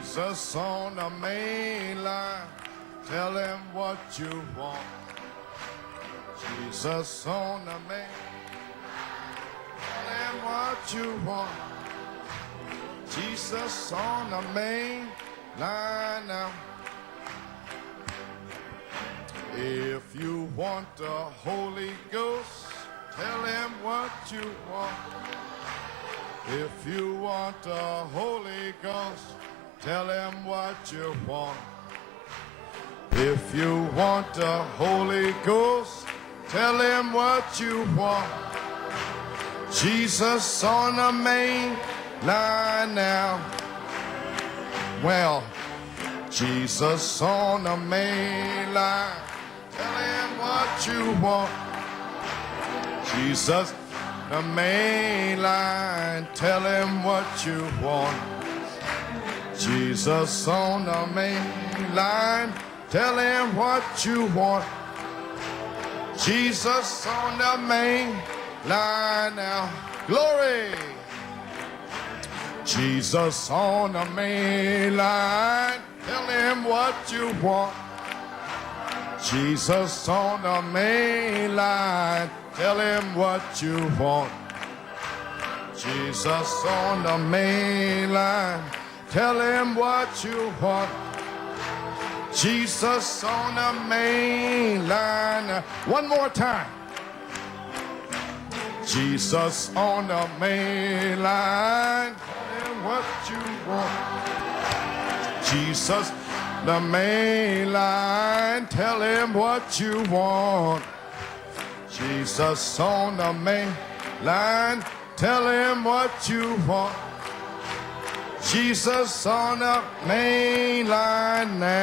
Jesus on the main line, tell him what you want. Jesus on the main line, tell him what you want. Jesus on the main line now. If you want the Holy Ghost, tell him what you want. If you want the Holy Ghost, tell him what you want. If you want the Holy Ghost, tell him what you want. Jesus on the main line now. Well, Jesus on the main line, tell him what you want. Jesus the main line, tell him what you want. Jesus on the main line, tell him what you want. Jesus on the main line now. Glory! Jesus on the main line, tell him what you want. Jesus on the main line, tell him what you want. Jesus on the main line, tell him what you want. Jesus on the main line. One more time. Jesus on the main line, tell him what you want. Jesus the main line, tell him what you want. Jesus on the main line, tell him what you want. Jesus on the main line now.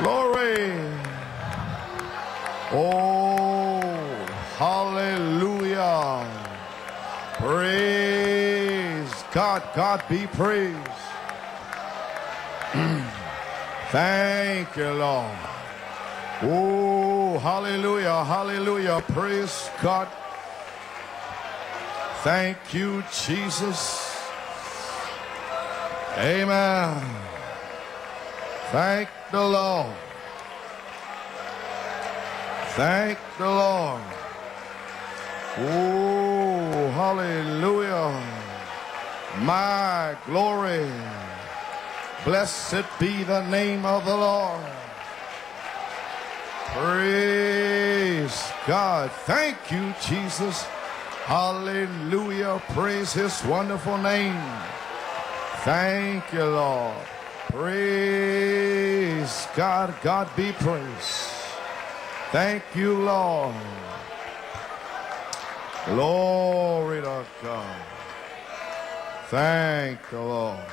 Glory. Oh, hallelujah. Praise God. God be praised. Thank you, Lord. Oh, hallelujah, hallelujah. Praise God. Thank you, Jesus. Amen. Thank the Lord. Thank the Lord. Oh, hallelujah. My glory. Blessed be the name of the Lord. Praise God. Thank you, Jesus. Hallelujah. Praise his wonderful name. Thank you, Lord. Praise God. God be praised. Thank you, Lord. Glory to God. Thank the Lord.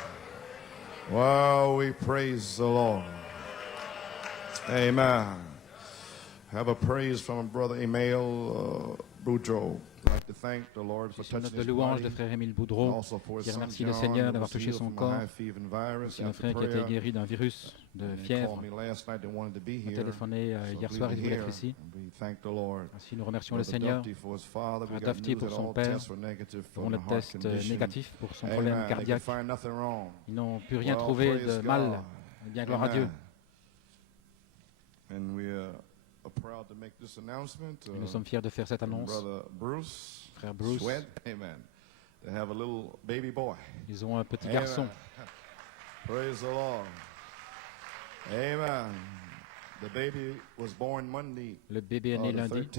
Well, we praise the Lord. Amen. Have a praise from Brother Emile Boudreau. I'd like to thank the Lord for touching de his louange body. de frère Émile Boudreau, qui remercie le Seigneur d'avoir touché son corps. C'est un frère qui a été guéri d'un virus de fièvre. Il m'a téléphoné hier soir, il voulait être ici. Ainsi, nous remercions le Seigneur. Frère Dufty pour son père, dont le test négatif pour son problème cardiaque. Ils n'ont pu rien trouver de mal. Eh bien, gloire à Dieu. Et nous sommes fiers de faire cette annonce. Frère Bruce, ils ont un petit garçon. Praise the Lord. Amen. The baby was born Monday, le bébé est né lundi,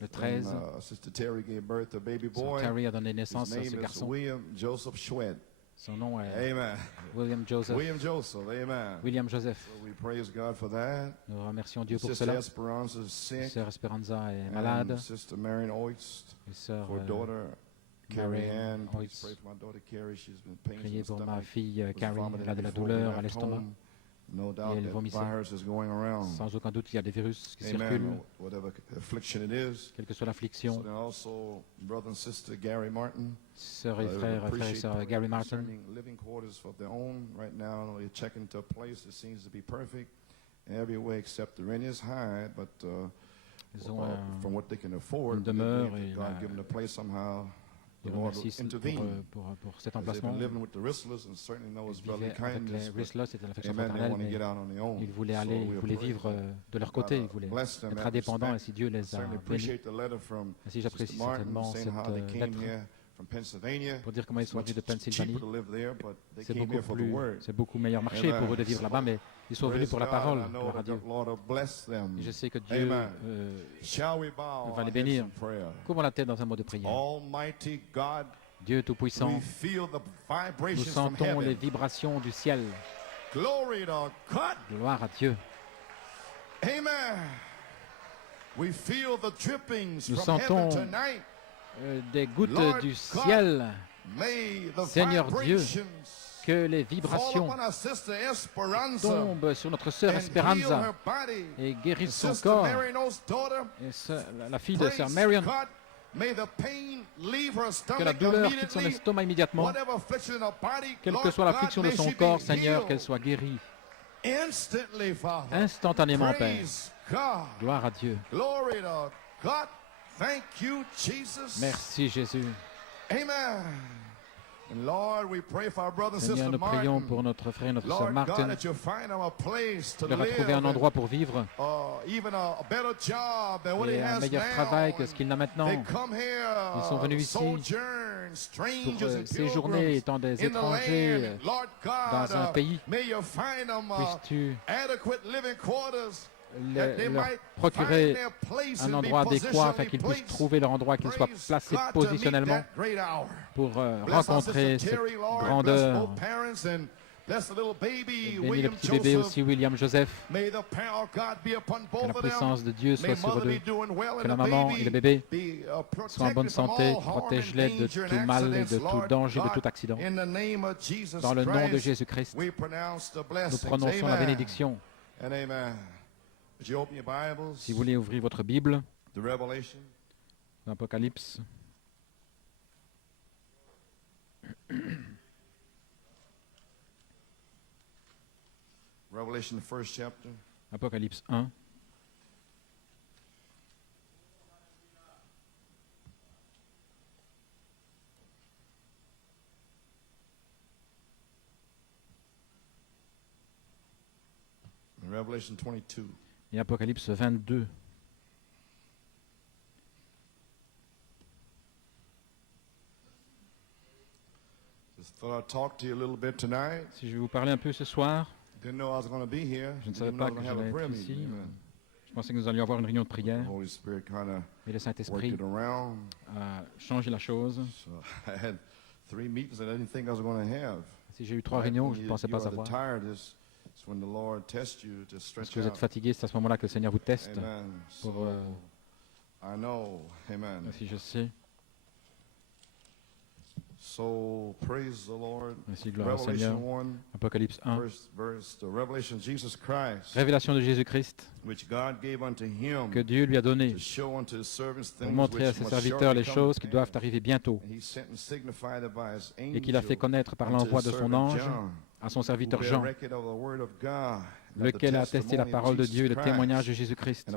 le 13. Sister Terry gave birth to a baby boy. Terry a donné naissance à ce garçon. William Joseph Schwed. Son nom est William Joseph. Amen. William Joseph. So we praise God for that. Nous remercions Dieu pour cela. Sœur Esperanza est malade. Sister Marion Oist. Et sœur Carrie Ann, priez pour ma fille Carrie, elle a de la douleur à l'estomac. Et elle vomissait. Sans aucun doute, il y a des virus qui circulent. Quelle que soit l'affliction. Sœur et frère et sœur Gary Martin. Ils ont une demeure et Je remercie pour cet emplacement. Il vivait avec les Ristlers, c'était l'affection fraternelle, mais il voulait vivre de leur côté, il voulait être indépendant, ainsi Dieu les a bénis. Ainsi j'apprécie certainement cette lettre pour dire comment ils sont venus de Pennsylvanie. C'est beaucoup meilleur marché pour eux de vivre là-bas, mais ils sont venus pour la parole, gloire à Dieu. Et je sais que Dieu va les bénir. Couvrons la tête dans un mot de prière. Dieu Tout-Puissant, nous sentons les vibrations du ciel. Gloire à Dieu. Nous sentons des gouttes du ciel. Seigneur Dieu, que les vibrations tombent sur notre sœur Esperanza et guérissent son corps. Et la fille de sœur Marion, que la douleur quitte son estomac immédiatement. Quelle que soit l'affliction de son corps, Seigneur, qu'elle soit guérie instantanément, Père. Gloire à Dieu. Merci, Jésus. Seigneur, nous prions pour notre frère et notre sœur Martin, de leur trouver un endroit pour vivre et un meilleur travail que ce qu'il a maintenant. Ils sont venus ici pour séjourner étant des étrangers dans un pays. Puisses-tu leur procurer un endroit adéquat afin qu'ils puissent trouver leur endroit, qu'ils soient placés positionnellement pour rencontrer cette grandeur. Bénis le petit bébé aussi, William Joseph. Que la puissance de Dieu soit sur eux. Que la maman et le bébé soient en bonne santé. Protège-les de tout mal et de tout danger, de tout accident. Dans le nom de Jésus-Christ, nous prononçons la bénédiction. Si vous voulez ouvrir votre Bible, l'Apocalypse. Apocalypse 1. Revelation 22. Et Apocalypse 22. Si je vais vous parler un peu ce soir, je ne savais pas que j'allais être ici. Je pensais que nous allions avoir une réunion de prière. Et le Saint-Esprit a changé la chose. Si j'ai eu 3 réunions, je ne pensais pas avoir. Parce que vous êtes fatigué, c'est à ce moment-là que le Seigneur vous teste. Pour, si je sais. Merci, gloire au Seigneur. Apocalypse 1. Révélation de Jésus-Christ que Dieu lui a donné pour montrer à ses serviteurs les choses qui doivent arriver bientôt et qu'il a fait connaître par l'envoi de son ange à son serviteur Jean, lequel a attesté la parole de Dieu et le témoignage de Jésus-Christ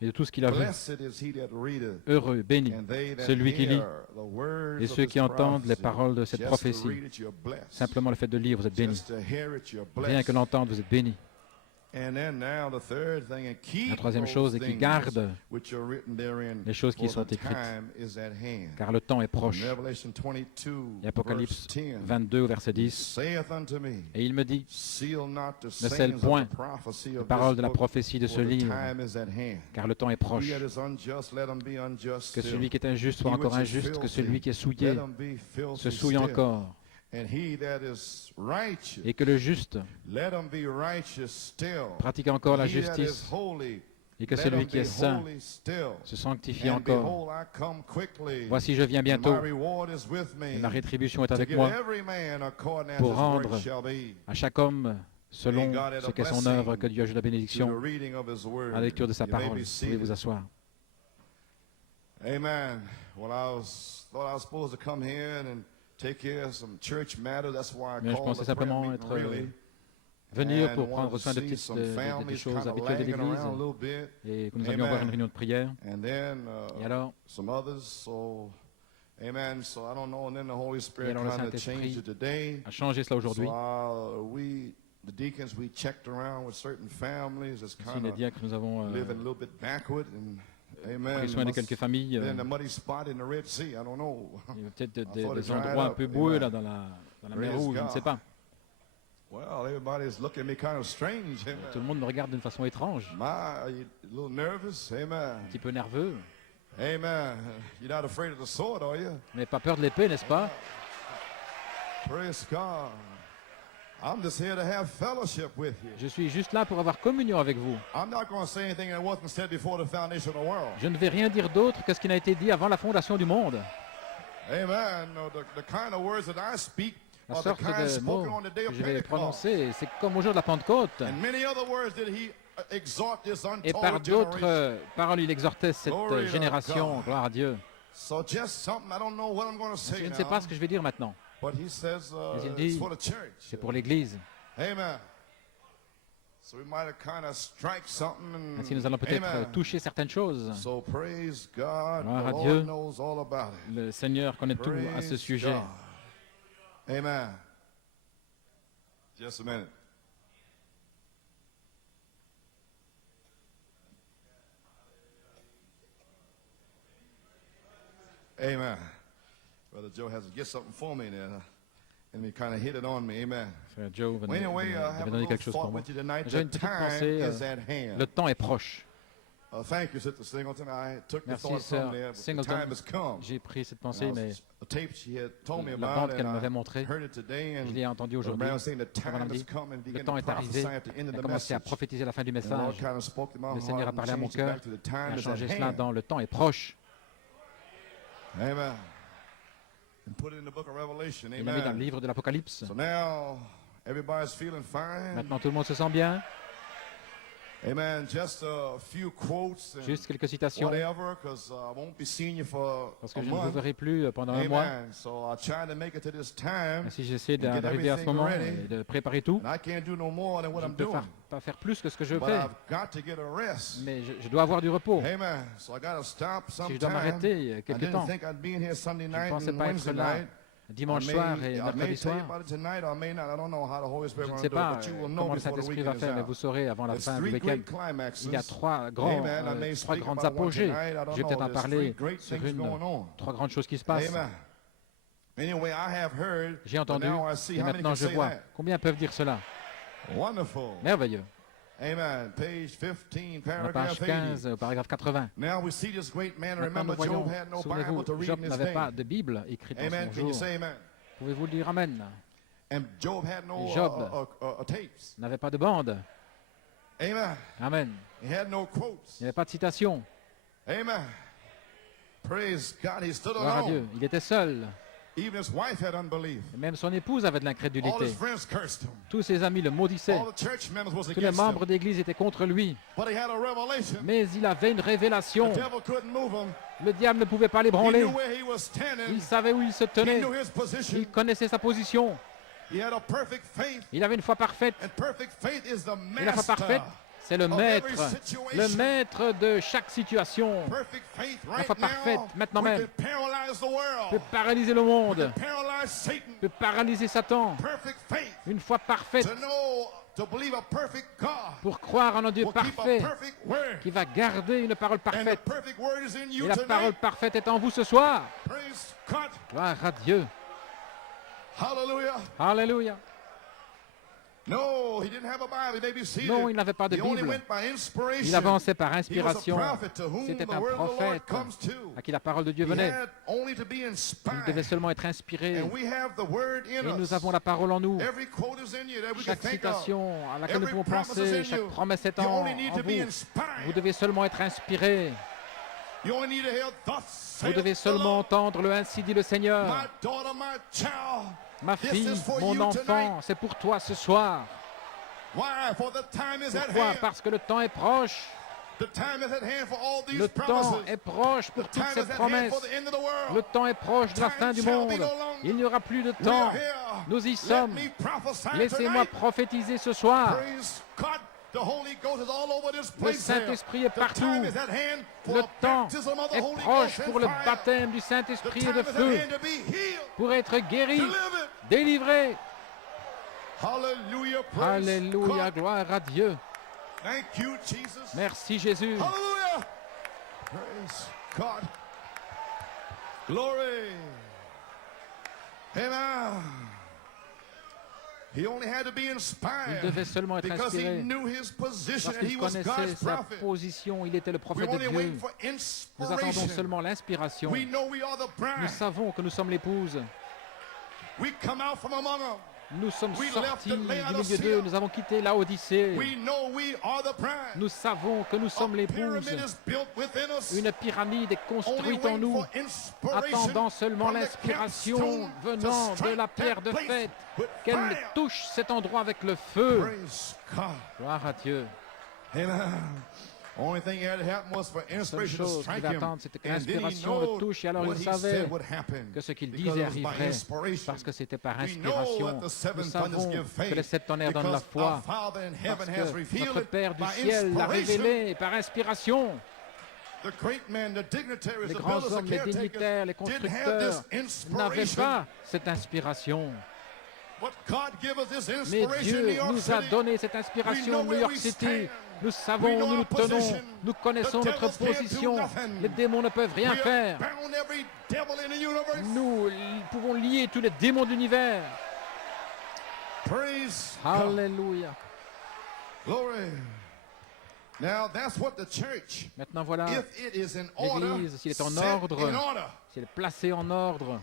et de tout ce qu'il a vu. Heureux, béni, celui qui lit et ceux qui entendent les paroles de cette prophétie. Simplement le fait de lire, vous êtes béni. Rien que l'entendre, vous êtes béni. La troisième chose est qu'il garde les choses qui y sont écrites, car le temps est proche. Et Apocalypse 22, verset 10, et il me dit, ne scelle point les paroles de la prophétie de ce livre, car le temps est proche. Que celui qui est injuste soit encore injuste, que celui qui est souillé se souille encore. Et que le juste pratique encore la justice, et que celui qui est saint se sanctifie encore. Voici, je viens bientôt, et ma rétribution est avec moi, pour rendre à chaque homme selon ce qu'est son œuvre. Que Dieu ajoute la bénédiction à la lecture de sa parole. Vous pouvez vous asseoir. Amen. Well, I thought I was supposed to come here and take care of some church matters. That's why I Mais je called pensais the prayer simplement meeting, venir pour prendre soin de petites des choses habituelles de l'Église et que nous allions avoir une réunion de prière. Et alors, Amen. So I don't know, and then the Holy Et Spirit alors le kind of changed Saint-Esprit it today. a changé cela aujourd'hui. So the deacons, we checked around with certain families. It's Ici, kind les of diacres, nous avons living a little bit backward, and amen. pris soin de quelques familles. Then the muddy spot in the Red Sea. I don't know. Il y a peut-être I thought it des dried endroits un up. peu boueux Amen. là, dans la mer Praise Rouge, je ne God. sais pas. Well, everybody's looking at me kind of strange. Amen. Tout le monde me regarde d'une façon étrange, Are you a little nervous? Amen. un petit peu nerveux. Amen. You're not afraid of the sword, are you? Vous n'avez pas peur de l'épée, n'est-ce pas? Praise God. I'm just here to have fellowship with you. Je suis juste là pour avoir communion avec vous. I'm not going to say anything that wasn't said before the foundation of the world. Je ne vais rien dire d'autre que ce qui n'a été dit avant la fondation du monde. Amen. No, the kind of words that I speak La are the sorte kind de spoken mots on the day que of je vais Pentecost. prononcer, c'est comme au jour de la Pentecôte. And many other words that he exhort this Et par untold generation. d'autres paroles, il exhortait cette Glory to génération. God. Gloire à Dieu. So just something, I don't know what I'm going to say Je ne sais now, pas ce que je vais dire maintenant. but he says Mais il it's dit, for the church. c'est pour l'Église. Amen. So we might have kind of strike something. And, Ainsi, nous allons peut-être amen. toucher certaines choses. So praise God. Gloire The à Lord Dieu. knows all about it. Le Seigneur connaît tout à ce Praise sujet. God. Amen. Just a minute. Amen. Brother Joe has to get something for me there. And he kind of hit it on me. Amen. Frère Joe Well, venait anyway, I have de a donner little quelque chose pour thought moi. with you tonight. J'ai The une petite time pensée. is at hand. Le temps est proche. Thank you, Sister Singleton. I took the Merci, thought sœur from there, but the Singleton. time has come. J'ai pris cette And I pensée, mais was- a tape she had told me la about, bande qu'elle and m'avait I montrée, heard it today, je and l'ai entendue Brother aujourd'hui. Brown was saying the Madame time has dit, come and le began temps to est arrivé. prophesy at the end Elle of a the commencé à message. prophétiser la fin du And the Lord message. kind of spoke to my Le Seigneur a heart and parlé à mon changed it cœur. back to the Il time a is at changé cela hand. dans le temps est proche. Amen. And put it in the book of Revelation. Il l'a mis dans le Amen. livre de l'Apocalypse. So now everybody's feeling fine. Maintenant, tout le monde se sent bien. Amen. Just a few quotes and Juste quelques citations, whatever, because I won't be seeing you for parce que a je ne vous month. verrai plus pendant un mois. Amen. So I'll try to make it to this time. Ainsi, j'essaie and get d'arriver à ce everything moment ready. et de préparer tout. And I can't do no more than what Je I'm ne peux doing. pas faire plus que ce que je But fais, I've got to get a rest. mais je dois avoir du repos. Amen. So I got to stop Si je dois sometime. m'arrêter I quelque didn't temps, think I'd be in here Sunday je ne night pensais and pas être Wednesday là night. dimanche I soir may et mercredi tell you soir. about it tonight or I may not. I don't know how the Holy Je Spirit ne will sais do pas it, but you will know comment le before the Saint-Esprit va weekend is faire, mais vous out. saurez avant la There's fin du three week-end. great climaxes. Il y a trois Amen. I may trois speak grandes about one apogées. tonight. I don't Je vais peut-être know. en There's parler three great sur things une, going on. trois grandes choses qui se passent. Amen. Anyway, I have heard, J'ai but entendu now I see et how many maintenant can je say vois. that. Combien peuvent dire cela? Wonderful. Merveilleux. Amen. Page 15, À la paragraph page 15, 80. au paragraphe 80. Now we see this great man. Maintenant, nous Remember, voyons, Job had no Bible souvenez-vous, to read Job in his n'avait day. pas de Bible écrite Amen. en Can son you jour. say amen? Pouvez-vous le dire Amen? And Job had no Job tapes. N'avait pas de bande. Amen. Amen. He had no quotes. Il n'y avait pas de citation. Amen. Praise God. He stood Gloire à Dieu. alone. Il était seul. Even his wife had unbelief. Et même son épouse avait de All l'incrédulité. his friends cursed him. Tous ses amis le maudissaient. All the church members was Tous les against membres him. d'église étaient contre lui. But he had a revelation. Mais il avait une révélation. The devil couldn't move him. Le diable ne pouvait pas He l'ébranler. knew where he was standing. Il savait où il se He tenait. knew his position. Il connaissait sa position. He had a perfect faith. Il avait une foi parfaite. And perfect faith is the Et la foi master. parfaite, c'est le of maître. every situation. Le maître de chaque situation. Perfect faith La right foi parfaite, now, maintenant we même, can paralyze the world. peut paralyser le monde. Paralyze Satan. Peut paralyser Satan. Perfect faith. Une foi parfaite To believe a perfect God. pour croire en un Dieu Will keep a parfait perfect word. qui va garder une parole And the parfaite. perfect word is in you Et la parole tonight. parfaite est en vous ce soir. Praise God. Gloire à Dieu. Hallelujah. Alléluia. No, he didn't have a Bible. He may be seated. Non, il n'avait pas de He only Bible. went by inspiration. Il avançait par He was a inspiration. prophet to whom C'était the un word of the Lord prophète comes to. à qui la parole de Dieu He venait. had only to be Il inspired. devait seulement être inspiré. And we have the word in Et us. nous avons la parole en nous. Every quote is in you that we can Chaque think of. citation à laquelle nous Every pouvons promise is penser, in chaque you. promesse est You en only need vous. to be inspired. Vous devez seulement être inspiré. You only need to hear thus Vous saith devez the seulement Lord. entendre le ainsi dit le Seigneur. My daughter, my child. Ma This fille, is for mon you enfant, tonight. c'est pour toi ce soir. Why? For the time is at Pourquoi? hand. Parce que le temps est proche. The time is at hand for all these Le temps promises. est proche The pour toutes time ces is at hand promesses. for the end of the world. Le temps est proche de la fin du monde. Il n'y aura plus de temps. Nous y sommes. Let me prophesy Laissez-moi tonight. prophétiser ce soir. Praise God. Le Saint-Esprit est partout. Le temps est proche pour le baptême du Saint-Esprit et de feu, pour être guéri, délivré. Alléluia, gloire à Dieu. Merci Jésus. Praise God. Glory. Amen. He only had to be inspired Il devait seulement être because he inspiré knew his position parce and he qu'il was connaissait God's sa prophet. position. Il était le We're prophète de only waiting Dieu. for Nous attendons inspiration. seulement l'inspiration. We know we are the Nous bride. savons que nous sommes l'épouse. We come out from among them. Nous sommes We sortis left du the milieu Laodicea. d'eux. Nous avons quitté Laodicée. We know we are the bride. Nous savons que nous sommes A l'épouse. pyramid is built within us. Une pyramide est Only construite en waiting nous, for inspiration attendant seulement from the l'inspiration capstone venant to de la strike pierre that de place fête, with qu'elle fire. touche cet endroit avec le feu. Praise God. Gloire à Dieu. Amen. Only thing that had to happen was for La seule inspiration to chose qu'il strike devait him. attendre, c'était que And then he l'inspiration le knew touche. Et alors what il he savait said would happen. que ce qu'il Because disait it was by arriverait inspiration. parce que c'était par We know inspiration. that the Nous seven savons thunders give que les faith 7 tonnerres donnent la because foi our Father in heaven parce has que revealed notre it Père du by ciel l'a inspiration. révélé par inspiration. The great men, the dignitaries, Les the grands builders, hommes, the les caretakers dignitaires, les didn't have this constructeurs n'avaient inspiration. pas cette inspiration. But God gave us this Mais inspiration in Dieu New York nous a City. donné cette inspiration en New York City. Nous savons où nous nous tenons. Nous connaissons notre position. Les démons ne peuvent rien We have faire. bound every devil in the universe. Nous pouvons lier tous les démons de l'univers. Praise God. Alléluia. Glory. Now that's what the church, Maintenant voilà, if it is in order, l'Église, s'il est en set ordre, in order, si elle est placée en ordre,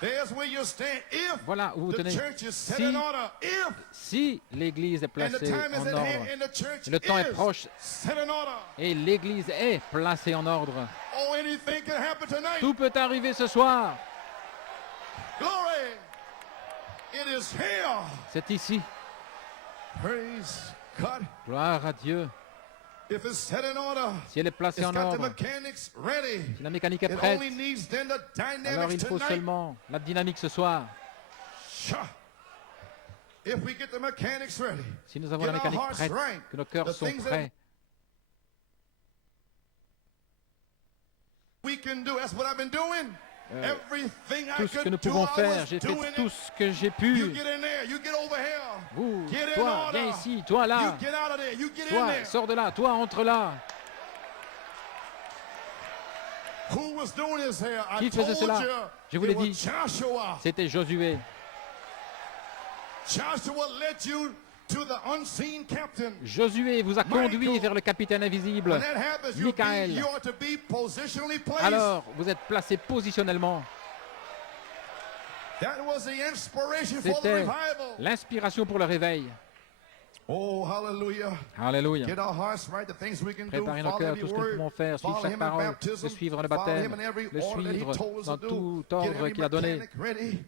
there's where you stand. If voilà où vous the tenez. church is set Si, in order, if si l'Église est and the placée time en is at hand ordre, and the church le temps est is proche set in order. et l'Église est placée en ordre, Oh, anything can happen tonight. tout peut arriver ce soir. Glory. It is here. C'est ici. Praise God. Gloire à Dieu. If it's set in order, Si elle est placée it's en got the ordre, mechanics ready. si la mécanique est It prête, only needs then the alors dynamics il faut tonight. seulement la dynamique ce soir. Sure. If we get the mechanics ready, Si nous avons get la our mécanique hearts prête, right, que nos cœurs the sont things that prêts, we can do. That's what I've been doing. Everything I tout ce que could nous do, pouvons I faire, was j'ai fait doing tout it. ce que j'ai You pu. get in there. You get over here. Vous, Get in toi, order. viens ici, toi You là, get out of there. You get in toi, there. sors de là, toi, entre là. Who was doing this here? I Qui faisait told cela? you. Je vous l'ai It was dit. Joshua. C'était Josué. Joshua led you to the unseen captain. Josué vous a conduit Michael. vers le capitaine invisible. When that happens, Michael. you are to be positionally placed. Alors, vous êtes placé positionnellement. That was the inspiration for the C'était revival. l'inspiration pour le réveil. Oh, hallelujah. Alléluia. Get our hearts right, the things we can do. Préparez nos Follow cœurs, every tout ce que nous word. pouvons faire, suivre Follow chaque him in parole, baptism. le suivre le Follow baptême, him in every le order that he suivre told us dans to do. tout Get ordre every qu'il a donné. mechanic ready.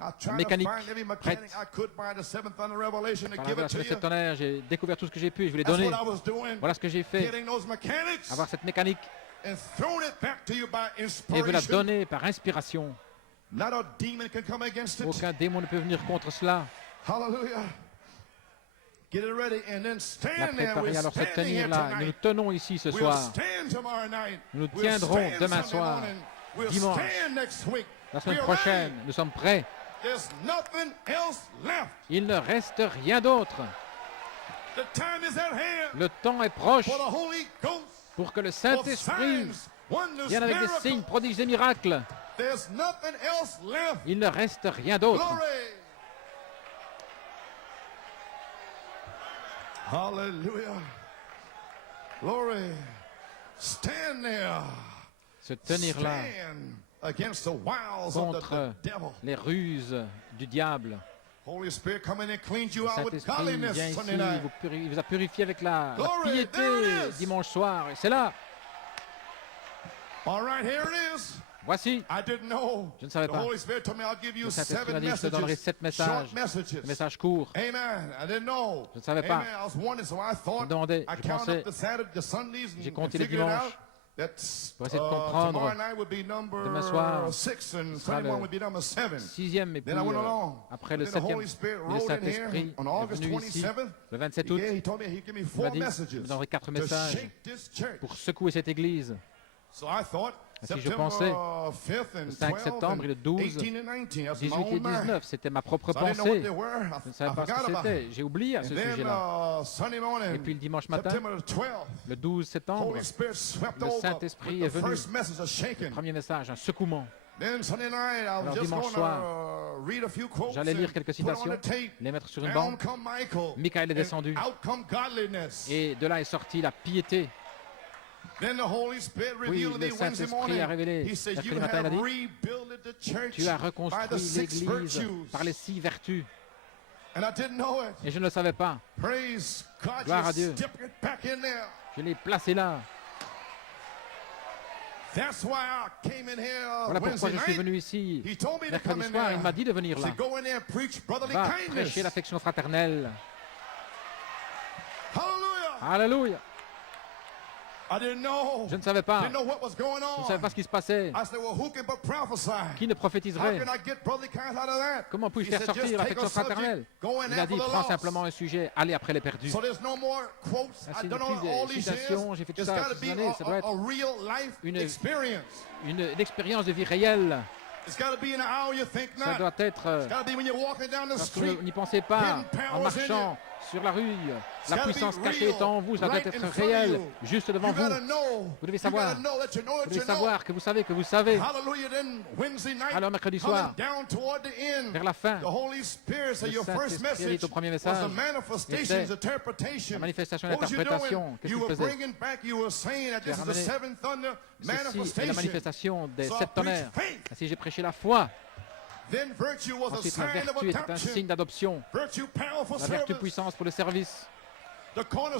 I tried Mécanique to find every mechanic prête. I could by the seventh thunder revelation to Par give la it to grâce de you. cet tonnerre, j'ai découvert tout ce que j'ai pu et je vous l'ai That's donné. what I was doing. Voilà ce que j'ai fait. Getting those mechanics Avoir cette mécanique and thrown it back to you by et vous la inspiration. donner par inspiration. Not a demon can come against it. Aucun démon ne peut venir contre cela. Hallelujah. Get it ready and then La stand there. préparer, We're alors se standing here tenir là. Nous nous tonight. tenons ici ce We'll soir. stand tomorrow night. Nous nous We'll tiendrons stand demain Sunday soir, morning. We'll dimanche, stand next week. La semaine We're prochaine, ready. nous sommes prêts. There's nothing else left. Il ne reste rien d'autre. The time is at hand Le temps est proche for the Holy Ghost. pour que le For Saint-Esprit signs, wonders, vienne avec des miracles. signes, prodiges et miracles. There's nothing else left. Il ne reste rien d'autre. Glory. Hallelujah. Glory. Stand there. Se tenir là Stand against the wiles of contre the devil. les ruses du diable. Holy Spirit come in and cleans you Le out with Saint-Esprit vient godliness ici, Sunday night. il vous a purifié avec la Glory, piété there it is. dimanche soir. Et c'est là. All right, here it is. Voici. I didn't know. Je ne savais The pas. Holy Spirit told me I'll give you Le Saint-Esprit 7 m'a dit que je te donnerai messages, 7 messages, short messages. des messages courts. Amen. I didn't know. Je ne savais pas. Amen. I was wondering, so I thought, Je me demandais, I je counted pensais, up the Saturday, the Sundays, j'ai and compté les figured it dimanches. out. pour essayer de comprendre. Demain soir, ce sera le 6e, et puis après le 7e, le Saint-Esprit est venu ici le 27 août. Il m'a dit, je vous donnerai 4 messages pour secouer cette église. Si je pensais, le 5 septembre et le 12, 18 et 19, c'était ma propre pensée. Je ne savais pas ce que c'était. J'ai oublié à ce sujet-là. Et puis le dimanche matin, le 12 septembre, le Saint-Esprit est venu. Le premier message, un secouement. Alors dimanche soir, j'allais lire quelques citations, les mettre sur une bande. Michael est descendu. Et de là est sortie la piété. Oui, le Saint-Esprit a révélé, mercredi matin, il a dit, tu as reconstruit l'Église par les 6 vertus. Et je ne le savais pas. Gloire à Dieu. Je l'ai placé là. Voilà pourquoi je suis venu ici. Mercredi soir, il m'a dit de venir là. Va prêcher l'affection fraternelle. Alléluia. Je ne savais pas. Je ne savais pas ce qui se passait. Qui ne prophétiserait? Comment puis-je faire sortir l'affection fraternelle? Il a dit, prends simplement un sujet, allez après les perdus. Ainsi de suite, des citations, j'ai fait tout ça ces années. Ça doit être une expérience de vie réelle. Ça doit être, parce que vous n'y pensez pas en marchant sur la rue. La puissance cachée est en vous, ça doit être réel, juste devant vous. Vous devez savoir, que vous savez que vous savez. Alors mercredi soir, vers la fin, le Saint-Esprit dit au premier message, était la manifestation et l'interprétation. Qu'est-ce qu'il faisait? Tu as ramené ceci est la manifestation des 7 tonnerres. Ainsi j'ai prêché la foi. Ensuite, la vertu était un signe d'adoption. La vertu puissance pour le service. La pierre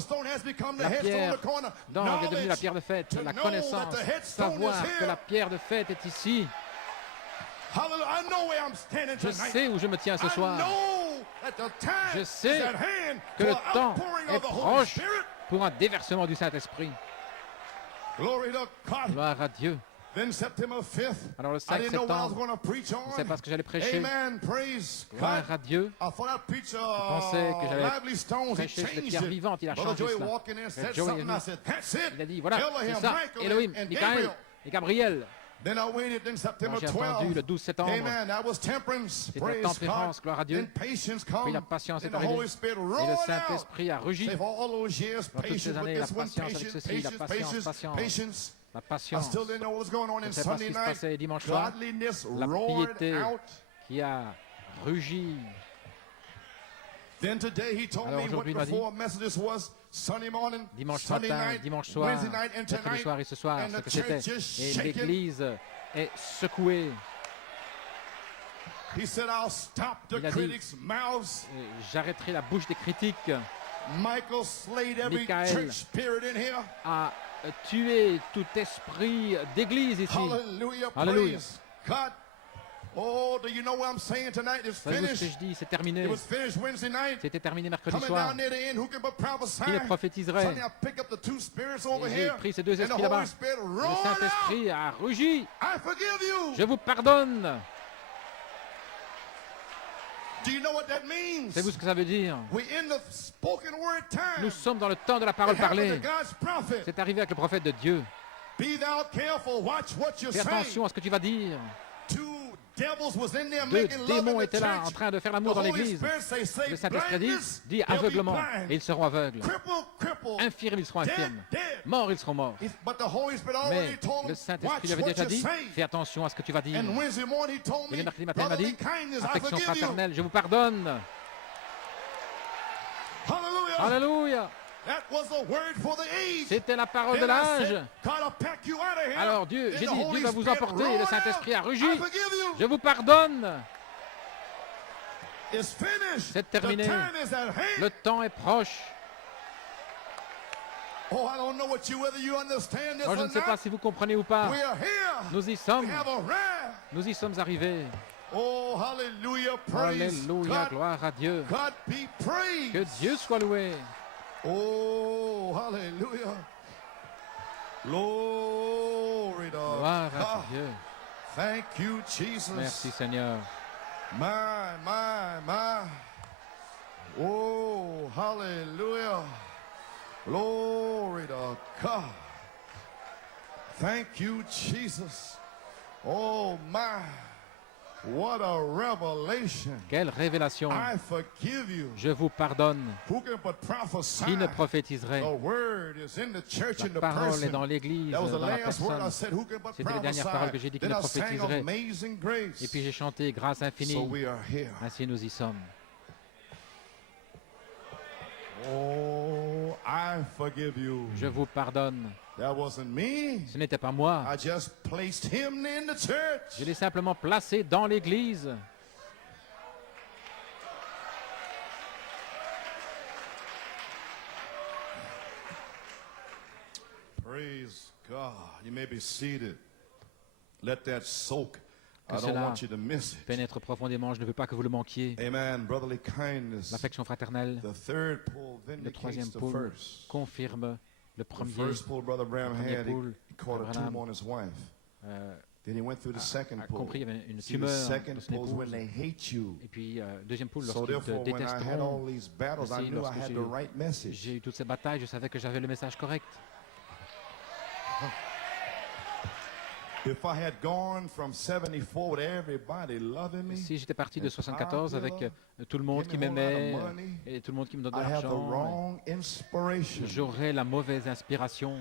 d'angle est devenue la pierre de fête. La connaissance, savoir que la pierre de fête est ici. Je sais où je me tiens ce soir. Je sais que le temps est proche pour un déversement du Saint-Esprit. Gloire à Dieu. Alors le 5 septembre, je ne sais pas ce que j'allais prêcher. Gloire à Dieu. Je pensais que j'allais prêcher sur les pierres vivantes. Il a changé cela. Joey est venu. Il a dit, voilà, c'est ça. Elohim, Michael et Gabriel. Alors j'ai attendu le 12 septembre. C'était la tempérance, gloire à Dieu. Puis la patience est arrivée. Et le Saint-Esprit a rugi. Dans toutes ces années, la patience avec ceci, la patience. La patience. Je ne sais pas ce qui se passait dimanche soir. La piété qui a rugi. Alors aujourd'hui, il m'a dit, dimanche matin, dimanche soir, mercredi soir et ce soir, ce que c'était. Et l'Église est secouée. Il a dit, j'arrêterai la bouche des critiques. Michael a tué tout esprit d'église ici. Alléluia. Savez-vous ce que je dis? C'est terminé. C'était terminé mercredi soir. Qui le prophétiserait? J'ai pris ces 2 esprits là-bas. Le Saint-Esprit a rugi. Je vous pardonne. Savez-vous ce que ça veut dire? Nous sommes dans le temps de la parole parlée. C'est arrivé avec le prophète de Dieu. Fais attention à ce que tu vas dire. 2 démons étaient là en train de faire l'amour dans l'église. Le Saint-Esprit dit aveuglement, et ils seront aveugles. Infirmes, ils seront infirmes. Morts, ils seront morts. Mais le Saint-Esprit lui avait déjà dit, fais attention à ce que tu vas dire. Et le mercredi matin, il m'a dit, affection fraternelle, je vous pardonne. Alléluia. C'était la parole de l'âge. Alors Dieu, j'ai dit, Dieu va vous emporter. Et le Saint-Esprit a rugi. Je vous pardonne. C'est terminé. Le temps est proche. Moi, je ne sais pas si vous comprenez ou pas. Nous y sommes. Nous y sommes arrivés. Alléluia, gloire à Dieu. Que Dieu soit loué. Oh, hallelujah. Glory to Gloire à God. Dieu. Thank you, Jesus. Merci Seigneur. My. Oh, hallelujah. Glory to God. Thank you, Jesus. Oh, my. What a revelation. Quelle révélation. I forgive you. Je vous pardonne. Who can but prophesy? Qui ne prophétiserait? The word is in the church, in La the parole person. est dans l'église, That was the dans la last word I personne. said, who can but C'était les dernières paroles que j'ai dit, qui ne prophesy? Then I sang prophétiserait. Amazing Grace. Et puis j'ai chanté grâce infinie. So we are here. Ainsi nous y sommes. Oh, I forgive you. Je vous pardonne. That wasn't me. Ce n'était pas moi. I just placed him in the church. Je l'ai simplement placé dans l'église. Praise God. You may be seated. Let that soak. Que I don't cela want you to miss it. pénètre profondément. Je ne veux pas que vous le manquiez. Amen. Brotherly kindness. L'affection fraternelle. The third pull Le vindicates troisième the pôle first. confirme le The premier. first pull Brother Branham premier had, pull, he caught a Branham, tumor on his wife. Then he went through the second a pull. compris, il y avait une See, the tumeur second de son pull is when épouse. they hate you. Et puis, deuxième poule, So lorsqu'ils te therefore, when I had all détesteront. these battles, I Ainsi, knew I lorsque had the right message. j'ai eu toutes ces batailles, je savais que j'avais le message correct. If I had gone from 74 with everybody loving me, Si j'étais parti de and 74 avec popular, tout le monde qui give me a whole lot m'aimait of money, et tout le monde qui me donnait de I have the l'argent, wrong inspiration. j'aurais la mauvaise inspiration.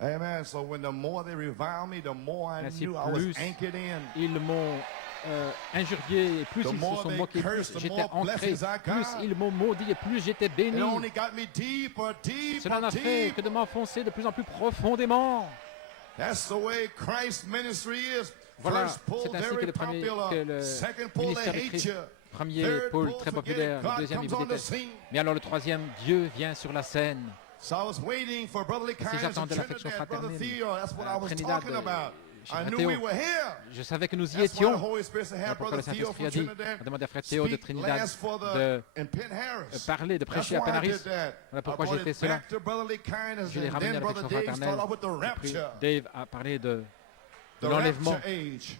Amen. So when the more they revile me, the more I Ainsi, knew I was plus anchored in. Ils m'ont injurié, et plus The ils more se sont they moqués, cursed, plus the j'étais more ancré, blessings I plus got. ils m'ont maudit et plus j'étais béni. It only got me deeper, Cela n'a fait que de m'enfoncer de plus en plus profondément. That's the way Christ's ministry is. Voilà, First pull, c'est ainsi que very le premier, popular. que le Second pull, ministère they de hate Christ, you. premier Third pôle pull, très forget populaire, it. le God deuxième il comes vous on the déteste. scene. Mais alors le troisième, Dieu vient sur la scène. So I was waiting for brotherly Si kindness j'attendais in l'affection Trinidad, brother fraternelle, Theo. That's what I was Trinidad, talking about. cher I knew Théo, we were here. je savais que nous y That's why the étions. Holy Spirit said, Voilà have pourquoi le brother Theo Saint-Esprit from a dit, Trinidad a demandé à frère Théo de speak Trinidad last for de the in Penn Harris. parler, de That's prêcher à why Penn I Harris. did that. Voilà I pourquoi j'ai brought fait it cela. back to brotherly kindness, Je l'ai and ramené then à brother l'affection Dave started fraternelle. off with the Et puis rapture. Dave a parlé de The l'enlèvement, rapture age.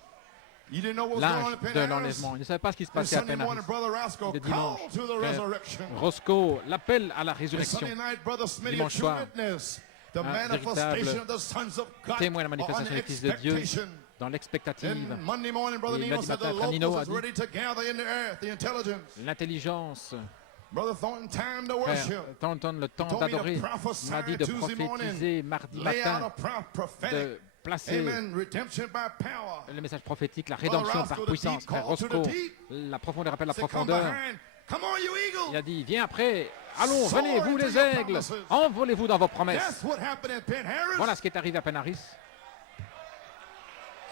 You didn't know what was going on l'âge in Penn de Harris? l'enlèvement. Il ne savait pas ce qui se And passait à Sunday Penn morning, Harris. brother Roscoe Le called dimanche, to the frère resurrection. Roscoe l'appelle à la And résurrection. Sunday night, brother Smitty, a Dimanche true soir, witness. The un manifestation véritable of the sons of God témoin de la are manifestation on des fils de Dieu expectation. dans l'expectative. And Monday morning, brother Et Nino lundi said the matin, frère Nino a locals is dit, ready to gather in the earth, the intelligence. L'intelligence, Brother Thornton, time to frère worship. Thornton, le temps told me to d'adorer, prophesy m'a dit de Tuesday morning, prophétiser mardi lay out matin, a prophetic, de placer amen, redemption by power. le message prophétique, la rédemption par Roscoe, the puissance. deep Frère call to Roscoe, the deep. la profondeur appelle la Say, come profondeur. behind. Come on, you Il eagle. a dit, viens après, allons, Soar venez, vous into les your aigles, promises. envolez-vous dans vos promesses. That's what happened at Penn Harris. Voilà ce qui est arrivé à Penn Harris.